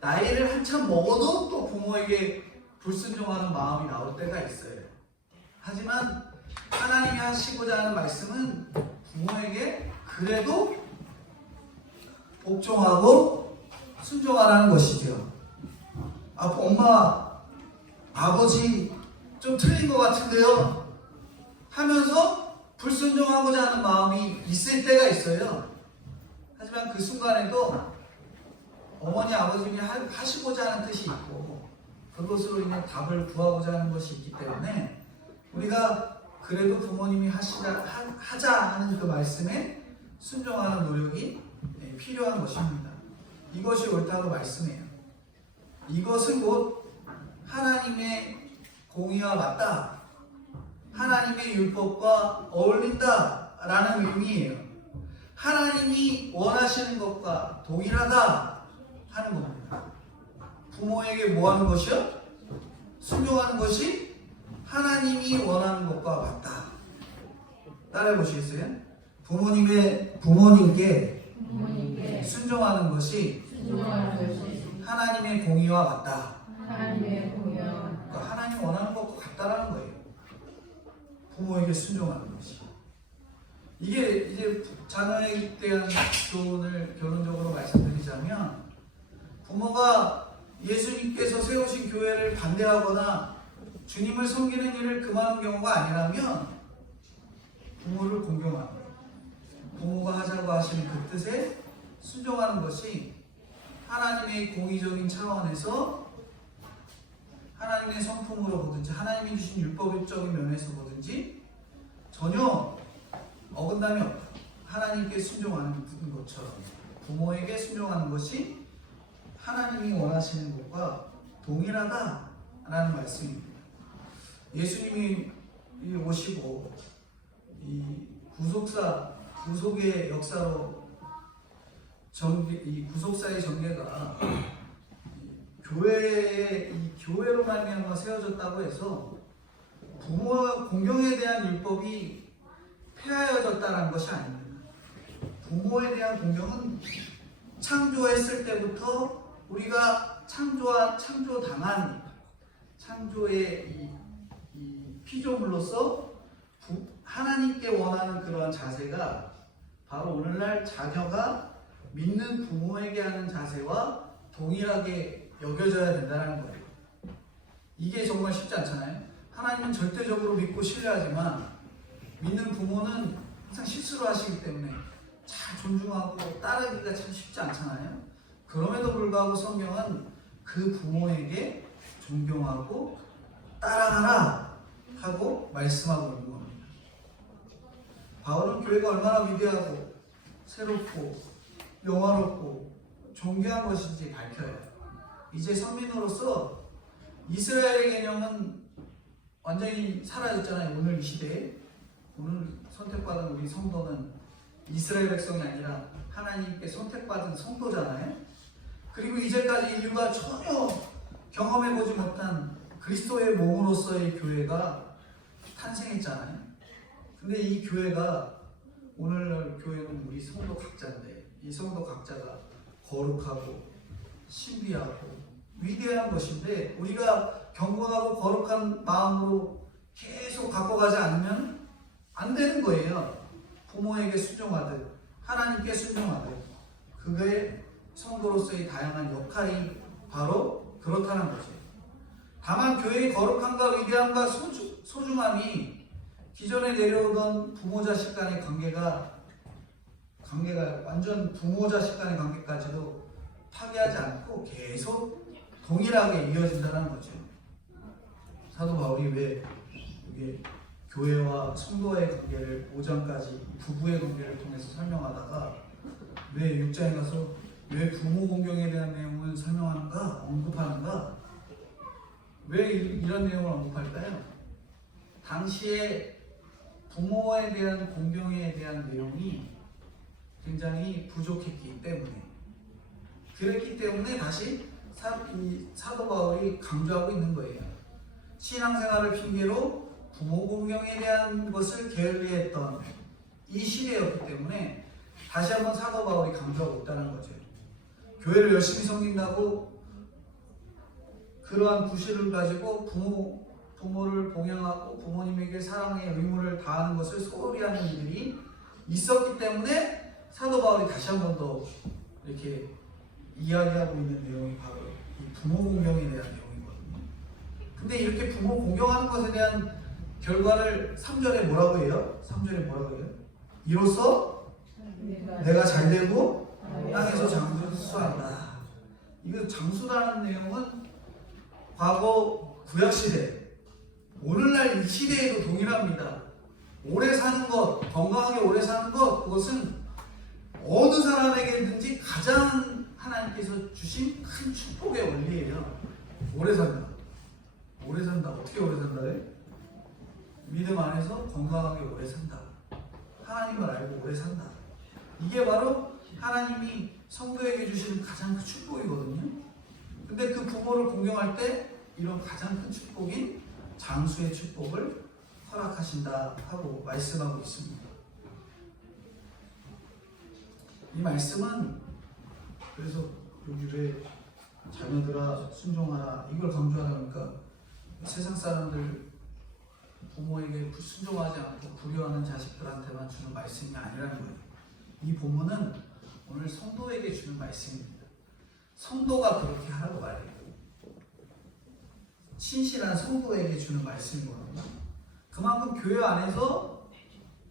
나이를 한참 먹어도 또 부모에게 불순종하는 마음이 나올 때가 있어요. 하지만 하나님이 하시고자 하는 말씀은 부모에게 그래도 복종하고 순종하라는 것이죠. 엄마, 아버지 좀 틀린 것 같은데요? 하면서 불순종하고자 하는 마음이 있을 때가 있어요. 하지만 그 순간에도 어머니, 아버님이 하시고자 하는 뜻이 있고 그것으로 인해 답을 구하고자 하는 것이 있기 때문에 우리가 그래도 부모님이 하자 하는 그 말씀에 순종하는 노력이 필요한 것입니다. 이것이 옳다고 말씀해요. 이것은 곧 하나님의 공의와 맞다, 하나님의 율법과 어울린다라는 의미예요. 하나님이 원하시는 것과 동일하다 하는 겁니다. 부모에게 뭐 하는 것이요? 순종하는 것이 하나님이 원하는 것과 맞다. 따라해 보시겠어요? 부모님께 순종하는 것이 하나님의 공의와 맞다. 그러니까 하나님 원하는 것과 같다라는 거예요. 부모에게 순종하는 것이. 이게 이제 자녀에 대한 교훈을 결론적으로 말씀드리자면, 부모가 예수님께서 세우신 교회를 반대하거나 주님을 섬기는 일을 금하는 경우가 아니라면 부모를 공경하는 거예요. 부모가 하자고 하시는 그 뜻에 순종하는 것이 하나님의 공의적인 차원에서 하나님의 성품으로 보든지 하나님이 주신 율법적인 면에서 보든지 전혀 어긋남이 없다. 하나님께 순종하는 것처럼 부모에게 순종하는 것이 하나님이 원하시는 것과 동일하다라는 말씀입니다. 예수님이 오시고 이 구속의 역사로 이 구속사의 전개가 교회로 말미암아 세워졌다고 해서 부모 공경에 대한 율법이 폐하여졌다는 것이 아닙니다. 부모에 대한 공경은 창조했을 때부터 우리가 창조당한 창조의 이 피조물로서 하나님께 원하는 그러한 자세가 바로 오늘날 자녀가 믿는 부모에게 하는 자세와 동일하게 여겨져야 된다는 거예요. 이게 정말 쉽지 않잖아요. 하나님은 절대적으로 믿고 신뢰하지만 믿는 부모는 항상 실수를 하시기 때문에 잘 존중하고 따르기가 참 쉽지 않잖아요. 그럼에도 불구하고 성경은 그 부모에게 존경하고 따라가라 하고 말씀하고 있는 겁니다. 바울은 교회가 얼마나 위대하고 새롭고 영화롭고 존귀한 것인지 밝혀요. 이제 선민으로서 이스라엘의 개념은 완전히 사라졌잖아요. 오늘 이 시대에. 오늘 선택받은 우리 성도는 이스라엘 백성이 아니라 하나님께 선택받은 성도잖아요. 그리고 이제까지 인류가 전혀 경험해보지 못한 그리스도의 몸으로서의 교회가 탄생했잖아요. 근데 이 교회가 오늘날 교회는 우리 성도 각자인데 이 성도 각자가 거룩하고 신비하고 위대한 것인데 우리가 경건하고 거룩한 마음으로 계속 갖고 가지 않으면 안 되는 거예요. 부모에게 순종하듯 하나님께 순종하듯 그의 성도로서의 다양한 역할이 바로 그렇다는 거죠. 다만 교회의 거룩함과 위대함과 소중함이 기존에 내려오던 부모 자식 간의 관계가 완전 부모 자식 간의 관계까지도 파괴하지 않고 계속 동일하게 이어진다는 거죠. 사도 바울이 왜 이게 교회와 성도의 관계를 5장까지 부부의 관계를 통해서 설명하다가 왜 6장에 가서 왜 부모 공경에 대한 내용을 설명하는가, 언급하는가? 왜 이런 내용을 언급할까요? 당시에 부모에 대한 공경에 대한 내용이 굉장히 부족했기 때문에 그랬기 때문에 다시 사도 바울이 강조하고 있는 거예요. 신앙생활을 핑계로 부모 공경에 대한 것을 게을리했던 이 시대였기 때문에 다시 한번 사도 바울이 강조하고 있다는 거죠. 교회를 열심히 섬긴다고 그러한 구실을 가지고 부모를 봉양하고 부모님에게 사랑의 의무를 다하는 것을 소홀히 하는 일들이 있었기 때문에 사도 바울이 다시 한 번 더 이렇게 이야기하고 있는 내용이 바로 이 부모 공경에 대한 내용이거든요. 근데 이렇게 부모 공경하는 것에 대한 결과를 3절에 뭐라고 해요? 3절에 뭐라고 해요? 이로써 내가 잘되고 땅에서 장수한다. 이거 장수라는 내용은 과거 구약시대, 오늘날 이 시대에도 동일합니다. 오래 사는 것, 건강하게 오래 사는 것, 그것은 어느 사람에게든지 가장 하나님께서 주신 큰 축복의 원리예요. 오래 산다. 오래 산다. 어떻게 오래 산다래? 믿음 안에서 건강하게 오래 산다. 하나님을 알고 오래 산다. 이게 바로 하나님이 성도에게 주시는 가장 큰 축복이거든요. 근데 그 부모를 공경할 때 이런 가장 큰 축복인 장수의 축복을 허락하신다 하고 말씀하고 있습니다. 이 말씀은 그래서 여기에 자녀들아 순종하라 이걸 강조하니까 세상 사람들 부모에게 순종하지 않고 불효하는 자식들한테만 주는 말씀이 아니라는 거예요. 이 본문은 오늘 성도에게 주는 말씀입니다. 성도가 그렇게 하라고 말해요. 신실한 성도에게 주는 말씀이거든요. 그만큼 교회 안에서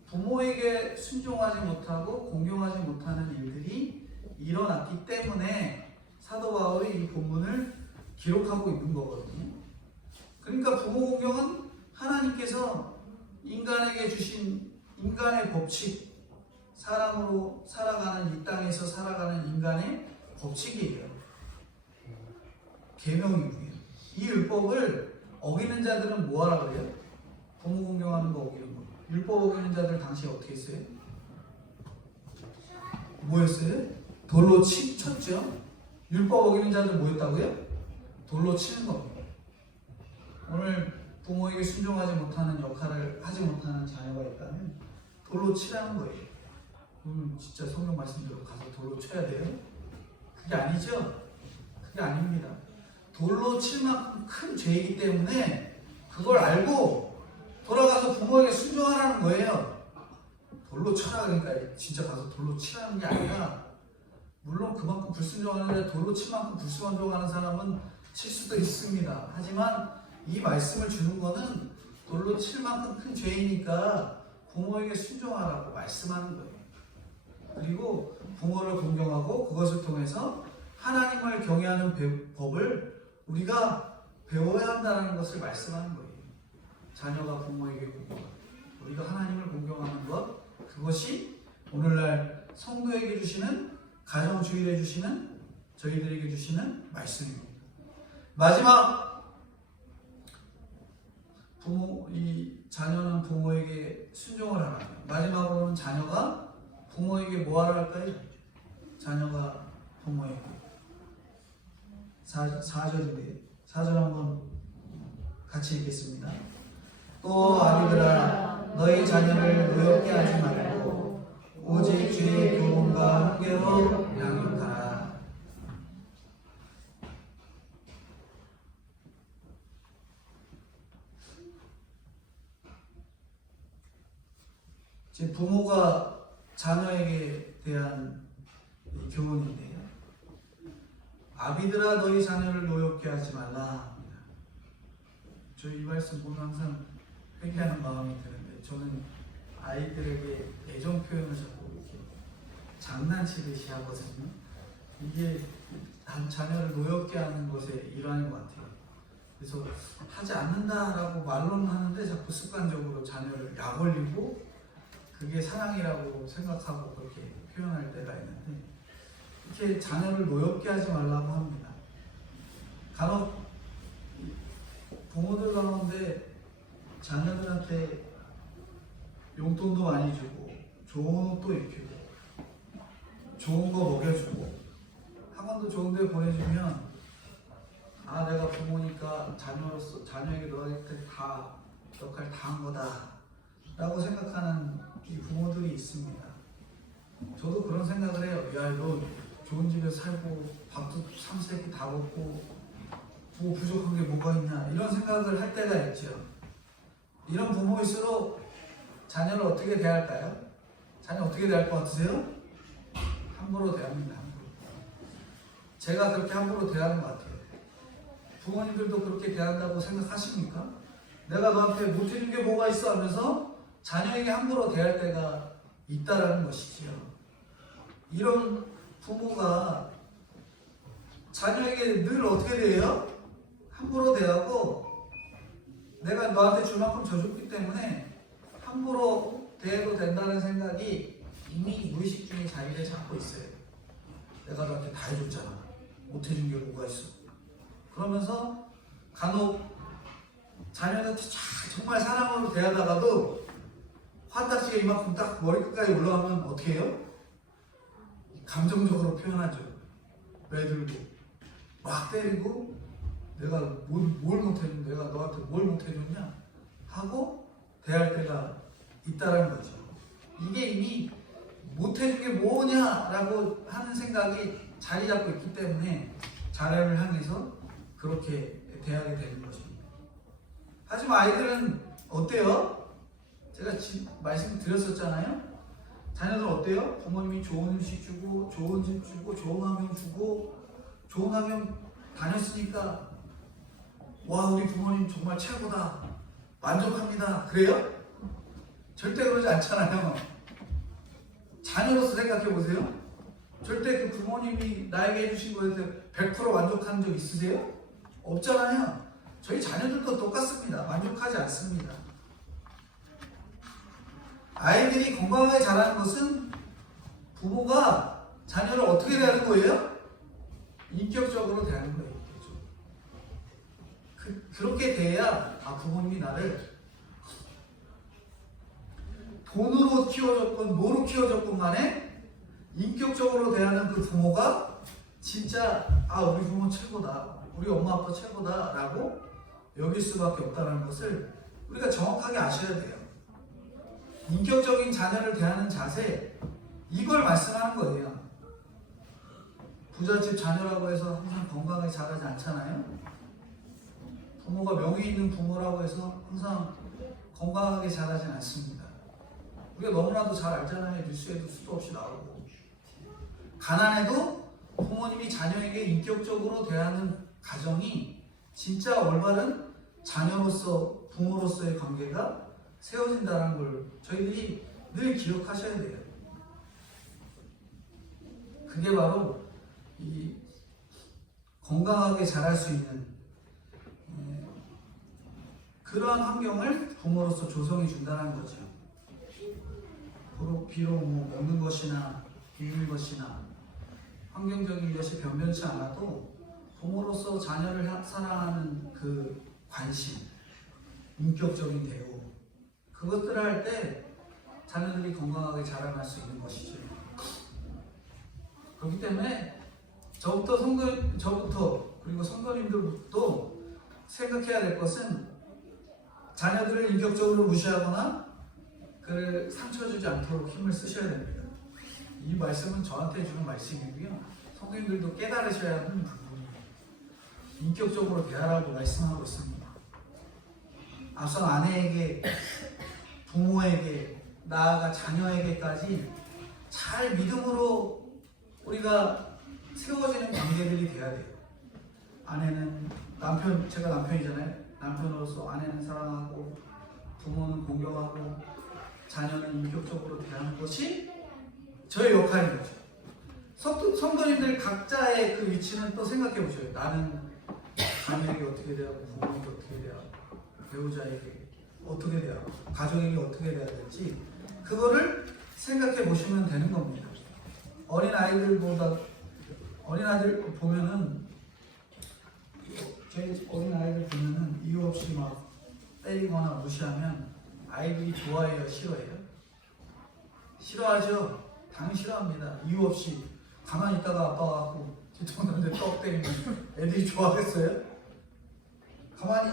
부모에게 순종하지 못하고 공경하지 못하는 일들이 일어났기 때문에 사도 바울이 이 본문을 기록하고 있는 거거든요. 그러니까 부모 공경은 하나님께서 인간에게 주신 인간의 법칙, 사람으로 살아가는 이 땅에서 살아가는 인간의 법칙이에요. 계명이고요. 이 율법을 어기는 자들은 뭐하라 그래요? 부모 공경하는 거 어기는 거. 율법 어기는 자들 당시에 어떻게 했어요? 뭐 했어요? 돌로 쳤죠? 율법 어기는 자들 뭐 했다고요? 돌로 치는 겁니다. 오늘 부모에게 순종하지 못하는 역할을 하지 못하는 자녀가 있다면 돌로 치라는 거예요. 그럼 진짜 성경 말씀대로 가서 돌로 쳐야 돼요? 그게 아니죠? 그게 아닙니다. 돌로 칠 만큼 큰 죄이기 때문에 그걸 알고 돌아가서 부모에게 순종하라는 거예요. 돌로 쳐라 그러니까 진짜 가서 돌로 치라는 게 아니라 물론 그만큼 불순종하는데 돌로 칠 만큼 불순종하는 사람은 칠 수도 있습니다. 하지만 이 말씀을 주는 거는 돌로 칠 만큼 큰 죄이니까 부모에게 순종하라고 말씀하는 거예요. 그리고 부모를 공경하고 그것을 통해서 하나님을 경외하는 법을 우리가 배워야 한다는 것을 말씀하는 거예요. 자녀가 부모에게 공경하고 우리가 하나님을 공경하는 것, 그것이 오늘날 성도에게 주시는, 가정주일에 주시는, 저희들에게 주시는 말씀입니다. 마지막, 이 자녀는 부모에게 순종을 하라. 마지막으로는 자녀가 부모에게 뭐 하라 할까요? 자녀가 부모에게 4절인데 4절 한번 같이 읽겠습니다. 또 아비들아 너희 자녀를 노엽게 하지 말고 오직 주의 교훈과 훈계로 양육하라. 지금 부모가 자녀에게 대한 교훈인데요. 아비들아 너희 자녀를 노엽게 하지 말라 합니다. 저 이 말씀 보면 항상 회개하는 마음이 드는데 저는 아이들에게 애정 표현을 자꾸 이렇게 장난치듯이 하거든요. 이게 자녀를 노엽게 하는 것의 일환인 것 같아요. 그래서 하지 않는다라고 말로는 하는데 자꾸 습관적으로 자녀를 약 올리고 그게 사랑이라고 생각하고 그렇게 표현할 때가 있는데 이렇게 자녀를 노엽게 하지 말라고 합니다. 간혹 부모들 가운데 자녀들한테 용돈도 많이 주고 좋은 옷도 입히고 좋은 거 먹여주고 학원도 좋은 데 보내주면 아 내가 부모니까 자녀로서 자녀에게 너한테 다 역할 다 한 거다 라고 생각하는 이 부모들이 있습니다. 저도 그런 생각을 해요. 야 너 좋은 집에 살고 밥도 3세끼 다 먹고 뭐 부족한 게 뭐가 있냐 이런 생각을 할 때가 있죠. 이런 부모일수록 자녀를 어떻게 대할까요? 자녀 어떻게 대할 것 같으세요? 함부로 대합니다. 함부로. 제가 그렇게 함부로 대하는 것 같아요. 부모님들도 그렇게 대한다고 생각하십니까? 내가 너한테 못해준 게 뭐가 있어 하면서 자녀에게 함부로 대할 때가 있다라는 것이지요. 이런 부모가 자녀에게 늘 어떻게 대해요? 함부로 대하고 내가 너한테 줄 만큼 줘줬기 때문에 함부로 대해도 된다는 생각이 이미 무의식 중에 자리를 잡고 있어요. 내가 너한테 다 해줬잖아. 못해준 게 뭐가 있어. 그러면서 간혹 자녀한테 정말 사랑으로 대하다가도 화딱지가 이만큼 딱 머리끝까지 올라가면 어떻게 해요? 감정적으로 표현하죠. 매들고 막 때리고 내가 뭘 못해줬냐, 내가 너한테 뭘 못해줬냐 하고 대할 때가 있다라는 거죠. 이게 이미 못해준 게 뭐냐라고 하는 생각이 자리 잡고 있기 때문에 자녀를 향해서 그렇게 대하게 되는 것입니다. 하지만 아이들은 어때요? 제가 말씀드렸었잖아요. 자녀들 어때요? 부모님이 좋은 음식 주고 좋은 집 주고 좋은 환경 주고 좋은 환경 다녔으니까 와 우리 부모님 정말 최고다 만족합니다 그래요? 절대 그러지 않잖아요. 자녀로서 생각해 보세요. 절대 그 부모님이 나에게 해주신 거에 대해 100% 만족한 적 있으세요? 없잖아요. 저희 자녀들도 똑같습니다. 만족하지 않습니다. 아이들이 건강하게 자라는 것은 부모가 자녀를 어떻게 대하는 거예요? 인격적으로 대하는 거예요. 그렇게 돼야 부모님이 나를 돈으로 키워줬건 뭐로 키워줬건 간에 인격적으로 대하는 그 부모가 진짜 우리 부모 최고다, 우리 엄마 아빠 최고다 라고 여길 수밖에 없다는 것을 우리가 정확하게 아셔야 돼요. 인격적인 자녀를 대하는 자세, 이걸 말씀하는 거예요. 부잣집 자녀라고 해서 항상 건강하게 자라지 않잖아요. 부모가 명예 있는 부모라고 해서 항상 건강하게 자라진 않습니다. 우리가 너무나도 잘 알잖아요. 뉴스에도 수도 없이 나오고. 가난해도 부모님이 자녀에게 인격적으로 대하는 가정이 진짜 올바른 자녀로서 부모로서의 관계가 세워진다는 걸 저희들이 늘 기억하셔야 돼요. 그게 바로 이 건강하게 자랄 수 있는 그러한 환경을 부모로서 조성해 준다는 거죠. 비록 뭐 먹는 것이나 입는 것이나 환경적인 것이 변변치 않아도 부모로서 자녀를 사랑하는 그 관심, 인격적인 대우, 그것들을 할 때 자녀들이 건강하게 자라날 수 있는 것이죠. 그렇기 때문에 저부터 그리고 성도님들도 생각해야 될 것은 자녀들을 인격적으로 무시하거나 그를 상처 주지 않도록 힘을 쓰셔야 됩니다. 이 말씀은 저한테 주는 말씀이고요. 성도님들도 깨달으셔야 하는 부분이에요. 인격적으로 대하라고 말씀하고 있습니다. 앞선 아내에게, 부모에게, 나아가 자녀에게까지 잘 믿음으로 우리가 세워지는 관계들이 돼야 돼요. 아내는 제가 남편이잖아요. 남편으로서 아내는 사랑하고 부모는 공경하고 자녀는 인격적으로 대하는 것이 저의 역할인 거죠. 성도님들 각자의 그 위치는 또 생각해 보셔요. 나는 자녀에게 어떻게 대하고 부모에게 어떻게 대하고 배우자에게 어떻게 대하고 가족에게 어떻게 대해야 될지 그거를 생각해 보시면 되는 겁니다. 어린아이들 보면은 저희 어린아이들 보면은 이유 없이 막 때리거나 무시하면 아이들이 좋아해요? 싫어해요? 싫어하죠? 당연히 싫어합니다. 이유 없이 가만히 있다가 아빠가 갖고 뒤통수한테 떡 때리면 애들이 좋아하겠어요? 가만히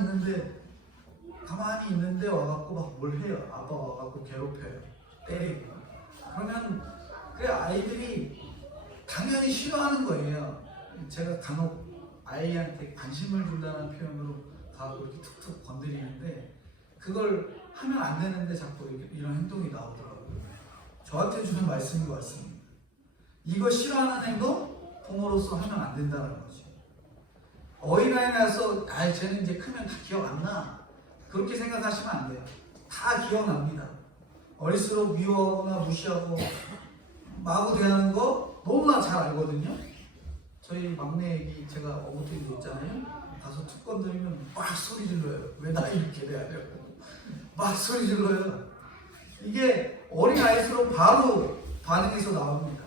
있는데 와갖고 막 뭘 해요? 아빠가 와갖고 괴롭혀요. 때리고. 그러면 그 아이들이 당연히 싫어하는 거예요. 제가 간혹 아이한테 관심을 준다는 표현으로 가고 이렇게 툭툭 건드리는데 그걸 하면 안 되는데 자꾸 이런 행동이 나오더라고요. 저한테 주는 말씀인 것 같습니다. 이거 싫어하는 행동 부모로서 하면 안 된다는 거죠. 어린아이 나서 쟤는 이제 크면 다 기억 안 나. 그렇게 생각하시면 안 돼요. 다 기억납니다. 어릴수록 미워하거나 무시하고 마구 대하는 거 너무나 잘 알거든요. 저희 막내 애기 제가 어부들도 있잖아요. 가서 툭 건드리면 막 소리 질러요. 왜 나 이렇게 대하냐고. 막 소리 질러요. 이게 어린아이일수록 바로 반응에서 나옵니다.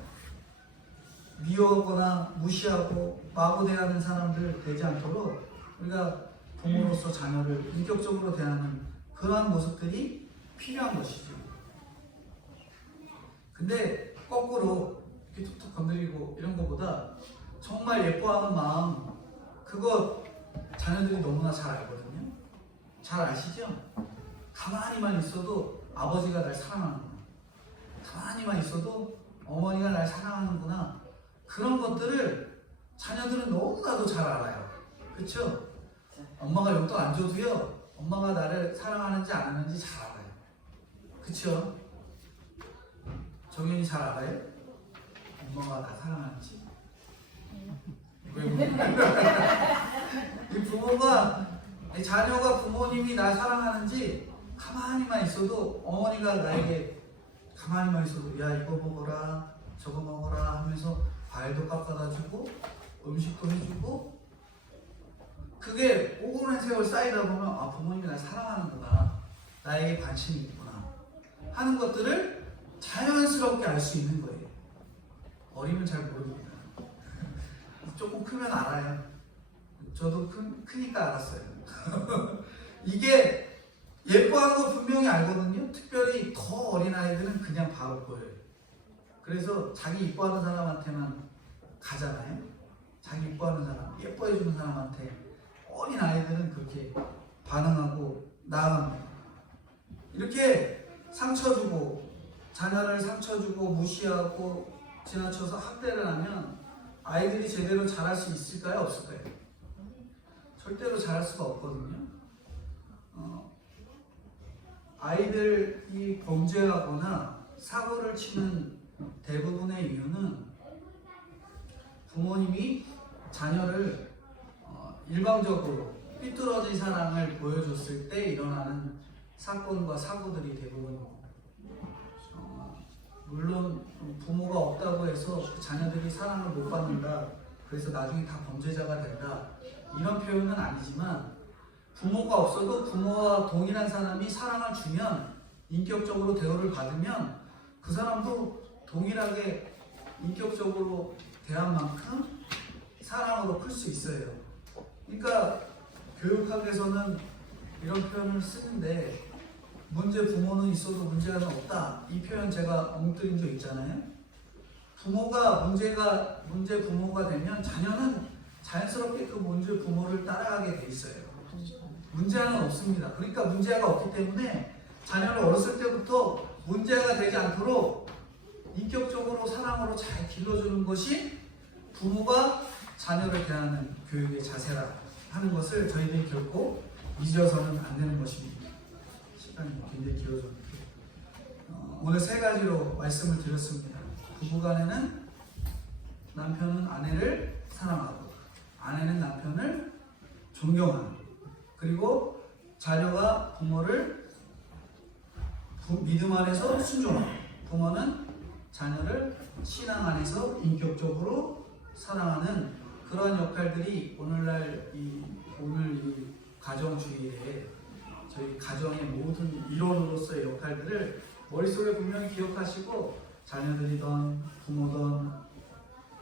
미워하거나 무시하고 마구 대하는 사람들 되지 않도록 우리가 부모로서 자녀를 인격적으로 대하는 그러한 모습들이 필요한 것이죠. 근데 거꾸로 이렇게 툭툭 건드리고 이런 것보다 정말 예뻐하는 마음, 그거 자녀들이 너무나 잘 알거든요. 잘 아시죠? 가만히만 있어도 아버지가 날 사랑하는구나. 가만히만 있어도 어머니가 날 사랑하는구나. 그런 것들을 자녀들은 너무나도 잘 알아요. 그렇죠? 엄마가 용돈 안 줘도요, 엄마가 나를 사랑하는지 안 하는지 잘 알아요. 그렇죠? 정연이 잘 알아요? 엄마가 나 사랑하는지. 이 부모가, 자녀가 부모님이 나 사랑하는지 가만히만 있어도 어머니가 나에게 가만히만 있어도 야 이거 먹어라 저거 먹어라 하면서 과일도 깎아다 주고 음식도 해주고, 그게 오랜 세월 쌓이다 보면 아 부모님이 날 사랑하는구나, 나에게 관심이 있구나 하는 것들을 자연스럽게 알 수 있는 거예요. 어리면 잘 모릅니다. 조금 크면 알아요. 저도 크니까 알았어요. 이게 예뻐하는 거 분명히 알거든요. 특별히 더 어린 아이들은 그냥 바로 보여요. 그래서 자기 이뻐하는 사람한테만 가잖아요. 자기 이뻐하는 사람, 예뻐해주는 사람한테 어린 아이들은 그렇게 반응하고 나아갑니다. 이렇게 상처 주고 자녀를 상처 주고 무시하고 지나쳐서 학대를 하면 아이들이 제대로 자랄 수 있을까요? 없을까요? 절대로 자랄 수가 없거든요. 아이들이 범죄하거나 사고를 치는 대부분의 이유는 부모님이 자녀를 일방적으로 삐뚤어진 사랑을 보여줬을 때 일어나는 사건과 사고들이 대부분입니다. 물론 부모가 없다고 해서 그 자녀들이 사랑을 못 받는다, 그래서 나중에 다 범죄자가 된다, 이런 표현은 아니지만 부모가 없어도 부모와 동일한 사람이 사랑을 주면, 인격적으로 대우를 받으면 그 사람도 동일하게 인격적으로 대한 만큼 사랑으로 클 수 있어요. 그러니까 교육학에서는 이런 표현을 쓰는데, 문제 부모는 있어도 문제는 없다, 이 표현 제가 엉뚱인 적 있잖아요. 부모가 문제 부모가 되면 자녀는 자연스럽게 그 문제 부모를 따라가게 돼 있어요. 문제는 없습니다. 그러니까 문제가 없기 때문에 자녀를 어렸을 때부터 문제가 되지 않도록 인격적으로 사랑으로 잘 길러주는 것이 부모가 자녀를 대하는 교육의 자세라 하는 것을 저희들이 결코 잊어서는 안 되는 것입니다. 시간이 굉장히 길어졌는데 오늘 세 가지로 말씀을 드렸습니다. 부부간에는 남편은 아내를 사랑하고 아내는 남편을 존경하는, 그리고 자녀가 부모를 믿음 안에서 순종하고, 부모는 자녀를 신앙 안에서 인격적으로 사랑하는 그러한 역할들이 오늘 이 가정주의에 저희 가정의 모든 일원으로서의 역할들을 머릿속에 분명히 기억하시고, 자녀들이든 부모든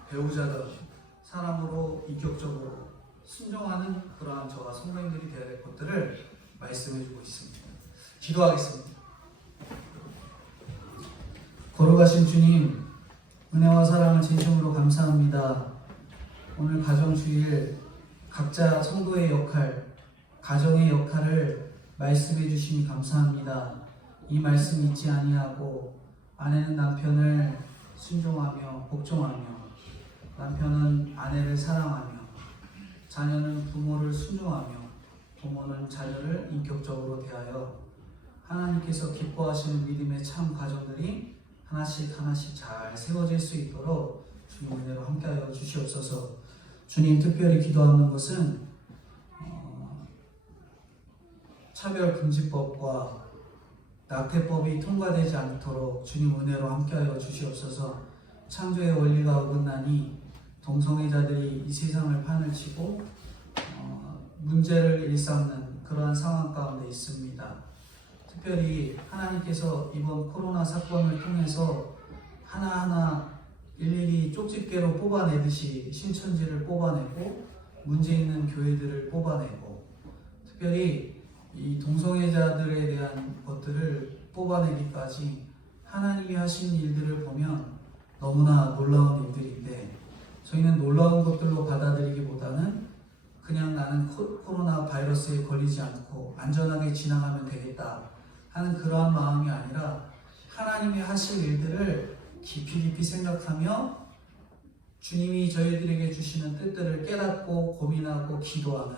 배우자든 사랑으로 인격적으로 순종하는 그러한 저와 성도님들이 되어야 될 것들을 말씀해주고 있습니다. 기도하겠습니다. 걸어가신 주님, 은혜와 사랑을 진심으로 감사합니다. 오늘 가정주일 각자 성도의 역할, 가정의 역할을 말씀해 주시니 감사합니다. 이 말씀 잊지 아니하고 아내는 남편을 순종하며 복종하며, 남편은 아내를 사랑하며, 자녀는 부모를 순종하며 부모는 자녀를 인격적으로 대하여 하나님께서 기뻐하시는 믿음의 참 가정들이 하나씩 하나씩 잘 세워질 수 있도록 주님 은혜로 함께하여 주시옵소서. 주님, 특별히 기도하는 것은 차별금지법과 낙태법이 통과되지 않도록 주님 은혜로 함께하여 주시옵소서. 창조의 원리가 어긋나니 동성애자들이 이 세상을 판을 치고 문제를 일삼는 그러한 상황 가운데 있습니다. 특별히 하나님께서 이번 코로나 사건을 통해서 하나하나 일일이 쪽집게로 뽑아내듯이 신천지를 뽑아내고 문제 있는 교회들을 뽑아내고, 특별히 이 동성애자들에 대한 것들을 뽑아내기까지 하나님이 하신 일들을 보면 너무나 놀라운 일들인데, 저희는 놀라운 것들로 받아들이기보다는 그냥 나는 코로나 바이러스에 걸리지 않고 안전하게 지나가면 되겠다 하는 그러한 마음이 아니라 하나님이 하실 일들을 깊이 생각하며 주님이 저희들에게 주시는 뜻들을 깨닫고 고민하고 기도하는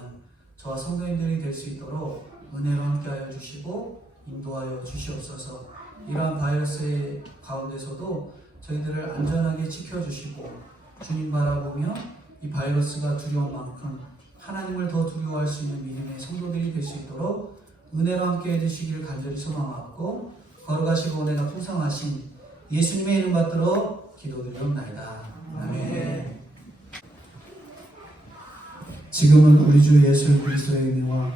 저와 성도님들이 될 수 있도록 은혜로 함께하여 주시고 인도하여 주시옵소서. 이러한 바이러스의 가운데서도 저희들을 안전하게 지켜주시고 주님 바라보며 이 바이러스가 두려운 만큼 하나님을 더 두려워할 수 있는 믿음의 성도들이 될 수 있도록 은혜로 함께 해주시기를 간절히 소망하고, 걸어가시고 은혜가 풍성하신 예수님의 이름 받들어 기도드리옵나이다. 아멘. 지금은 우리 주 예수 그리스도의 은혜와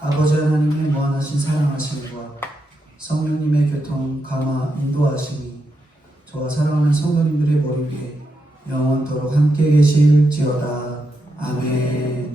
아버지 하나님의 무한하신 사랑하심과 성령님의 교통, 감화, 인도하심이 저와 사랑하는 성도님들의 머리 위에 영원토록 함께 계실지어다. 아멘.